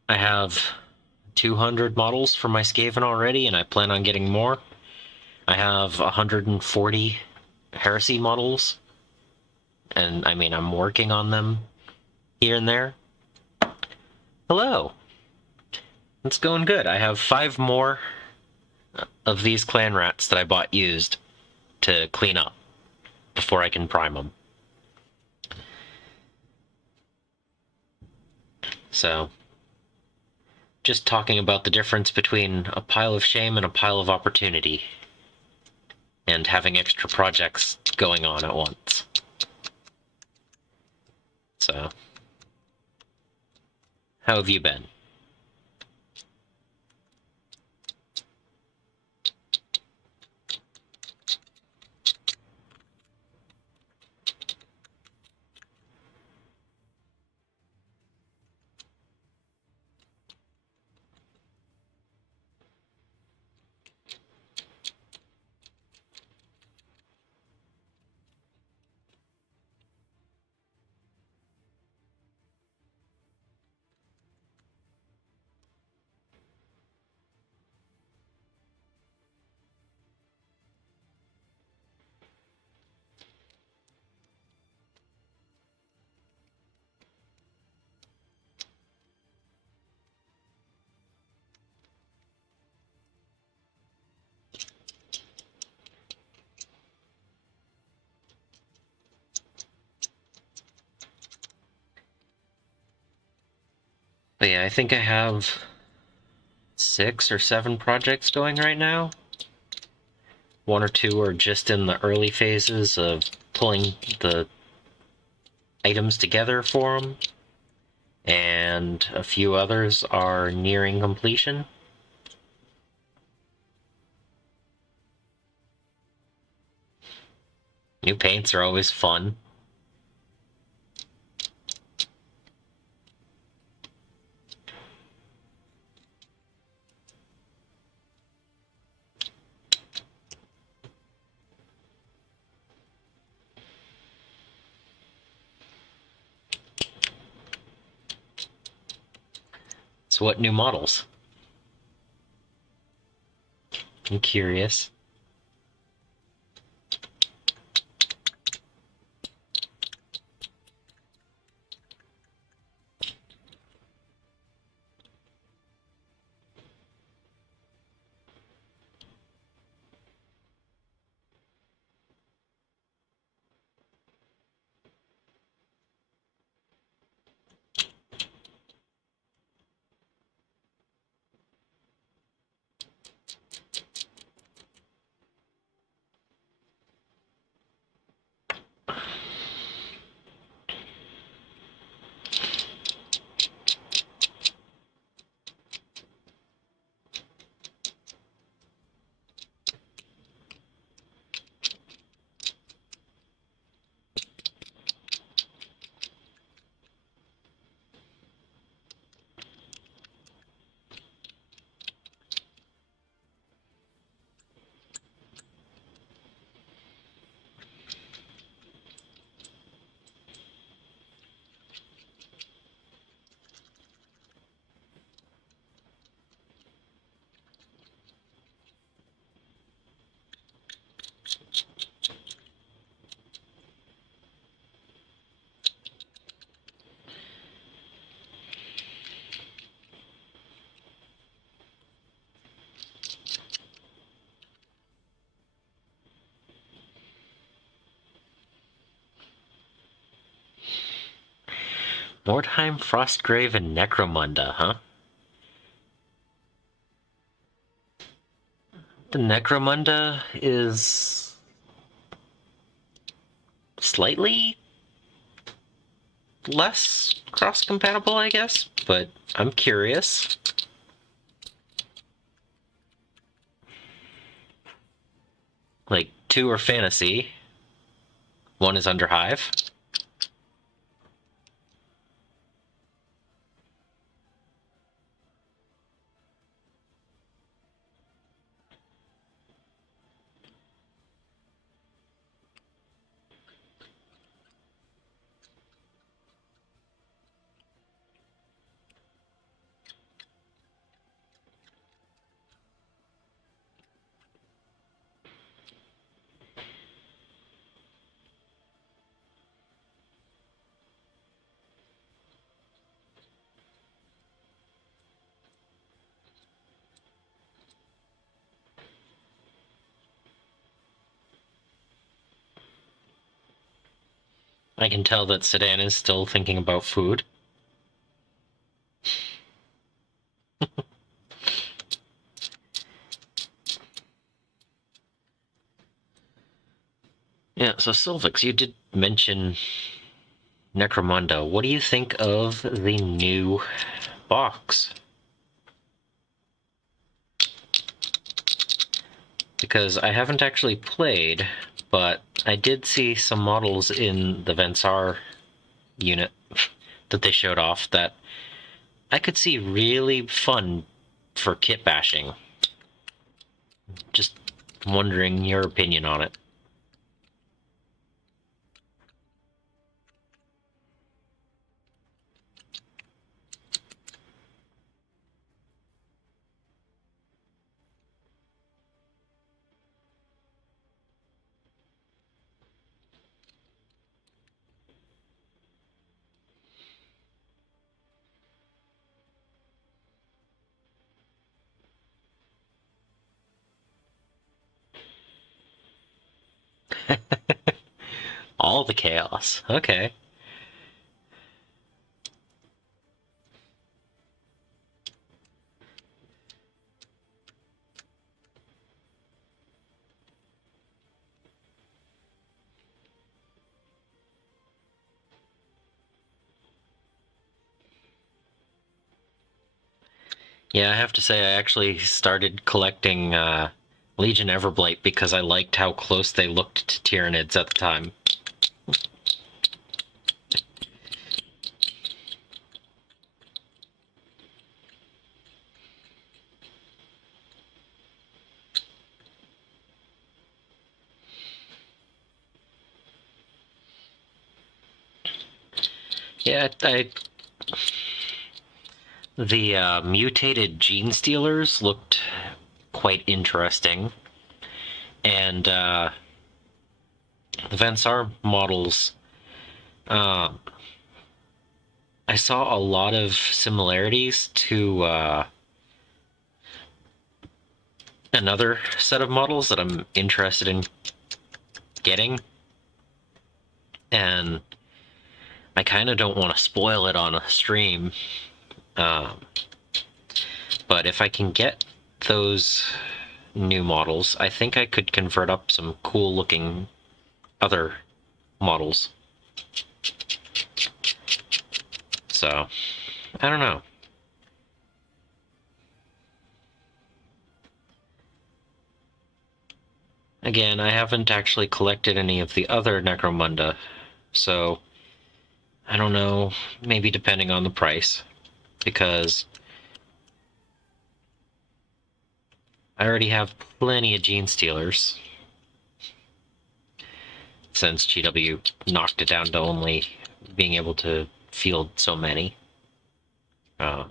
I have 200 models for my Skaven already, and I plan on getting more. I have 140 heresy models, and I mean, I'm working on them here and there. Hello! It's going good. I have 5 more of these clan rats that I bought used to clean up before I can prime them. So, just talking about the difference between a pile of shame and a pile of opportunity, and having extra projects going on at once. So, how have you been? But yeah, I think I have 6 or 7 projects going right now. 1 or 2 are just in the early phases of pulling the items together for them, and a few others are nearing completion. New paints are always fun. So what new models? I'm curious. Mordheim, Frostgrave, and Necromunda, huh? The Necromunda is slightly less cross-compatible, I guess, but I'm curious. Like, 2 are fantasy, 1 is Underhive. I can tell that Sedan is still thinking about food. Yeah, so Sylvix, you did mention Necromunda. What do you think of the new box? Because I haven't actually played, but I did see some models in the Vensar unit that they showed off that I could see really fun for kit bashing. Just wondering your opinion on it. All the chaos. Okay. Yeah, I have to say I actually started collecting Legion Everblight because I liked how close they looked to Tyranids at the time. Yeah, the mutated gene stealers looked quite interesting, and the Vansar models, uh, I saw a lot of similarities to another set of models that I'm interested in getting, and I kind of don't want to spoil it on a stream, um, but if I can get those new models, I think I could convert up some cool looking other models. So, I don't know. Again, I haven't actually collected any of the other Necromunda, so I don't know, maybe depending on the price, because I already have plenty of Gene Stealers, since GW knocked it down to only being able to field so many. I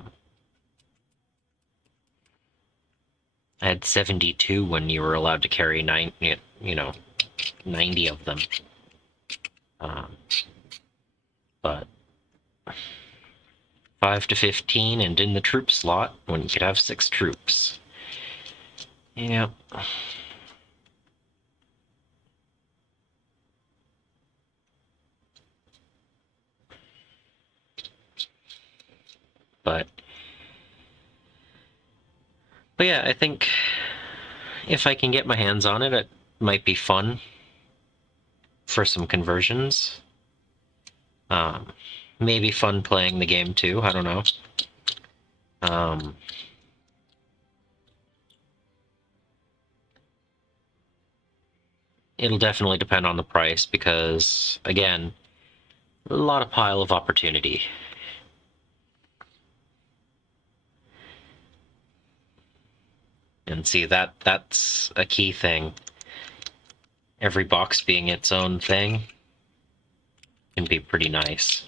had 72 when you were allowed to carry 90 of them. Um, but 5 to 15 and in the troop slot when you could have 6 troops. Yeah. But yeah, I think if I can get my hands on it, it might be fun for some conversions. Maybe fun playing the game too, I don't know. It'll definitely depend on the price because, again, a lot of pile of opportunity. And see, that's a key thing. Every box being its own thing can be pretty nice.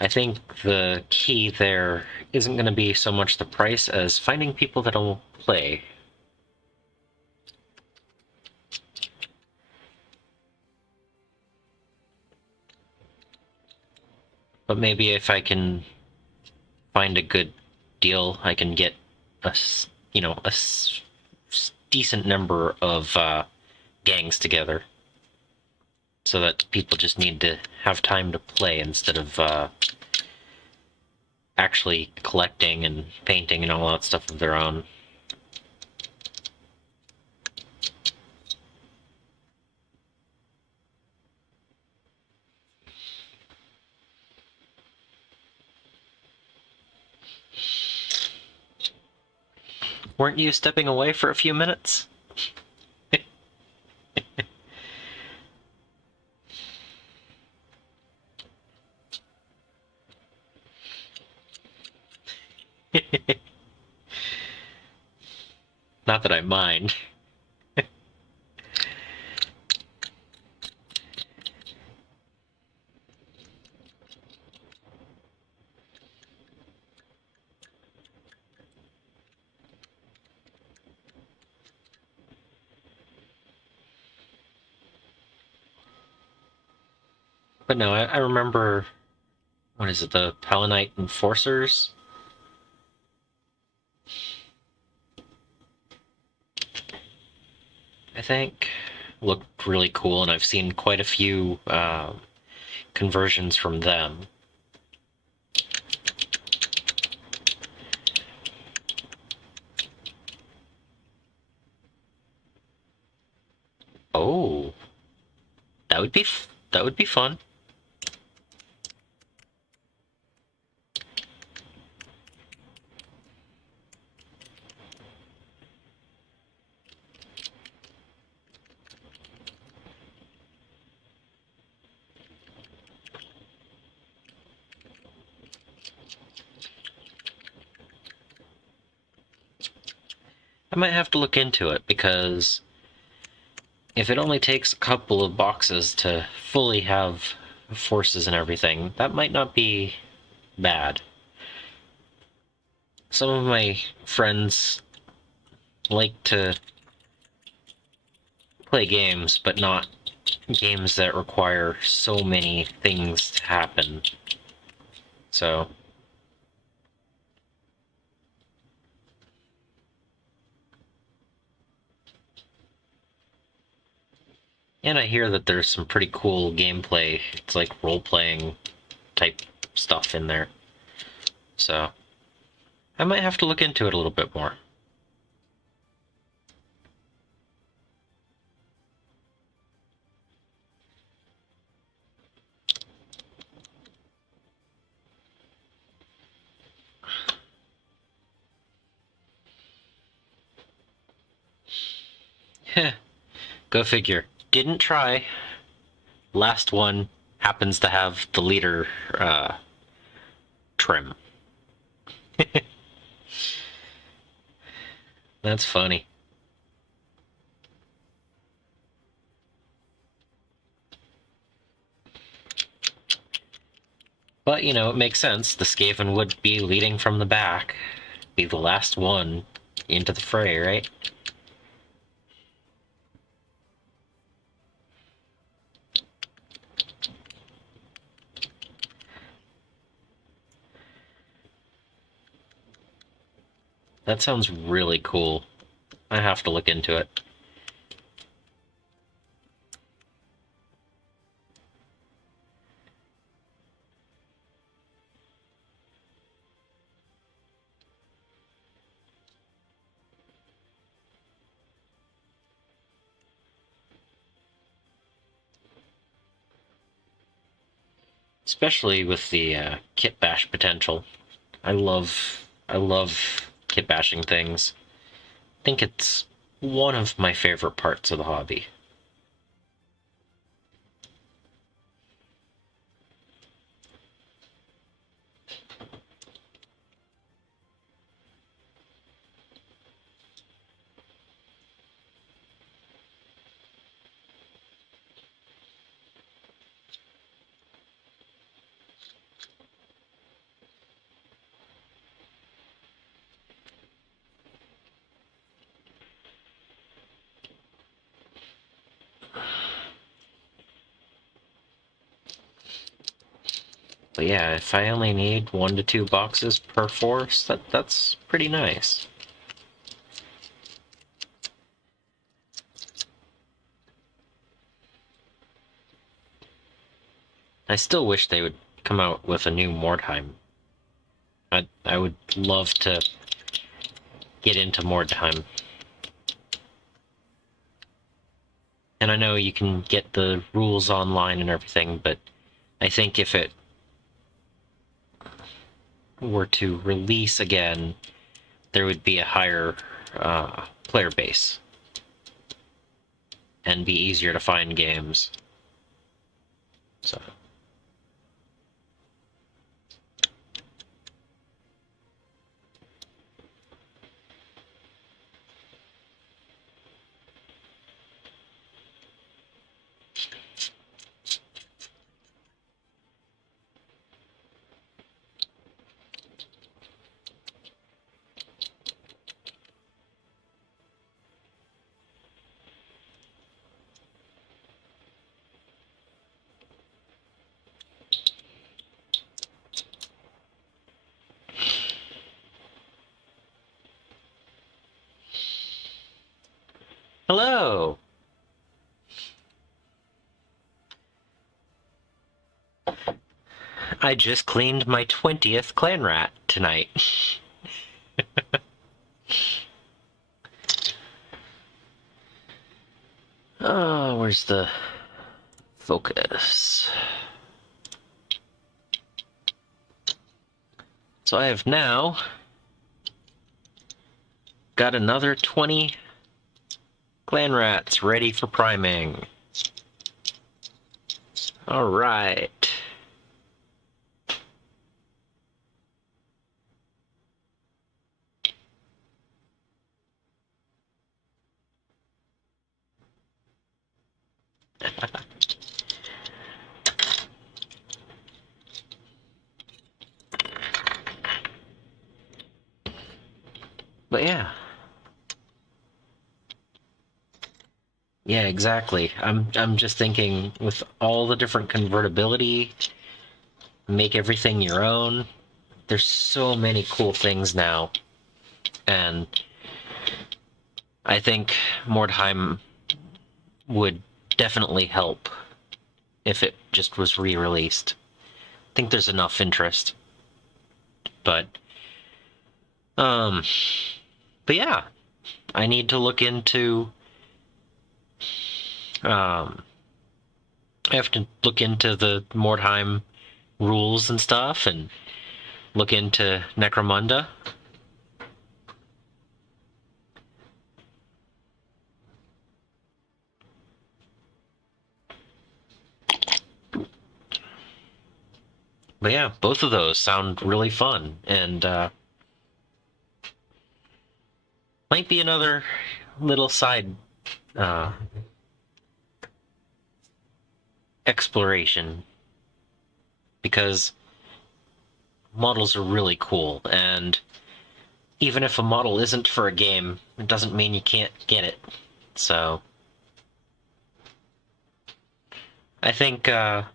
I think the key there isn't going to be so much the price as finding people that'll play. But maybe if I can find a good deal, I can get decent number of gangs together, so that people just need to have time to play instead of actually collecting and painting and all that stuff of their own. Weren't you stepping away for a few minutes? Not that I mind. But no, I remember, what is it, the Palanite Enforcers? I think looked really cool, and I've seen quite a few conversions from them. Oh, that would be fun. I might have to look into it, because if it only takes a couple of boxes to fully have forces and everything, that might not be bad. Some of my friends like to play games, but not games that require so many things to happen. So, and I hear that there's some pretty cool gameplay. It's like role-playing type stuff in there. So, I might have to look into it a little bit more. Heh, go figure. Didn't try. Last one happens to have the leader trim. That's funny. But, you know, it makes sense. The Skaven would be leading from the back. Be the last one into the fray, right? That sounds really cool. I have to look into it. Especially with the kit bash potential. I love kit bashing things. I think it's one of my favorite parts of the hobby. But yeah, if I only need 1 to 2 boxes per force, that's pretty nice. I still wish they would come out with a new Mordheim. I would love to get into Mordheim. And I know you can get the rules online and everything, but I think if it were to release again, there would be a higher player base and be easier to find games. So. Hello! I just cleaned my 20th clan rat tonight. Oh, where's the focus? So I have now got another 20 clan rats ready for priming. All right. But yeah. Yeah, exactly. I'm just thinking with all the different convertibility, make everything your own. There's so many cool things now. And I think Mordheim would definitely help if it just was re-released. I think there's enough interest. But yeah, I need to look into I have to look into the Mordheim rules and stuff and look into Necromunda. But yeah, both of those sound really fun, and might be another little side exploration, because models are really cool, and even if a model isn't for a game, it doesn't mean you can't get it. So I think there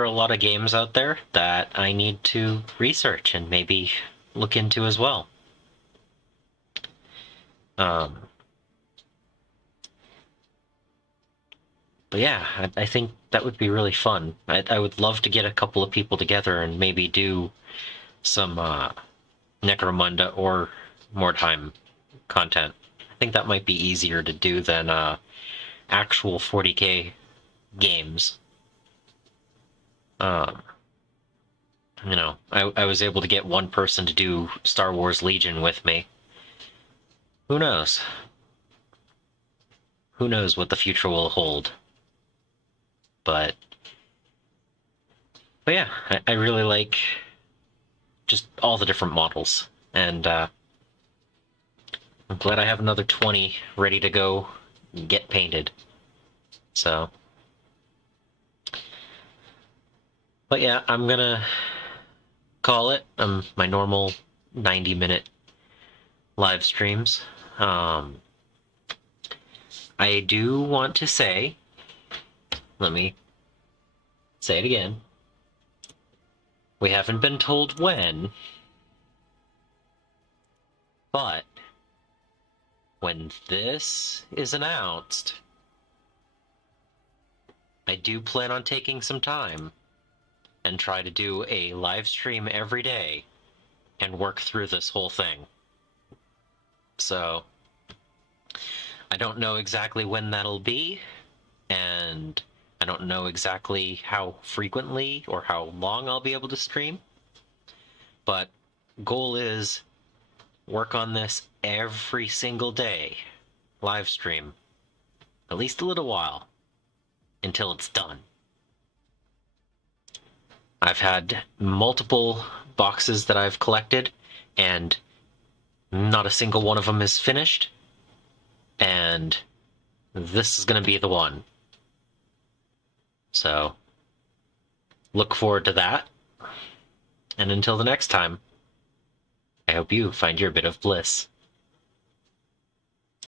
are a lot of games out there that I need to research and maybe look into as well. But yeah, I think that would be really fun. I would love to get a couple of people together and maybe do some Necromunda or Mordheim content. I think that might be easier to do than actual 40k games. You know, I was able to get one person to do Star Wars Legion with me. Who knows? Who knows what the future will hold? But yeah, I really like just all the different models, and I'm glad I have another 20 ready to go get painted. So, but yeah, I'm gonna call it my normal 90-minute live streams. I do want to say, let me Say it again. We haven't been told when, but when this is announced, I do plan on taking some time and try to do a live stream every day and work through this whole thing. So, I don't know exactly when that'll be, and I don't know exactly how frequently or how long I'll be able to stream, but goal is work on this every single day, live stream, at least a little while, until it's done. I've had multiple boxes that I've collected, and not a single one of them is finished, and this is going to be the one. So, look forward to that, and until the next time, I hope you find your bit of bliss.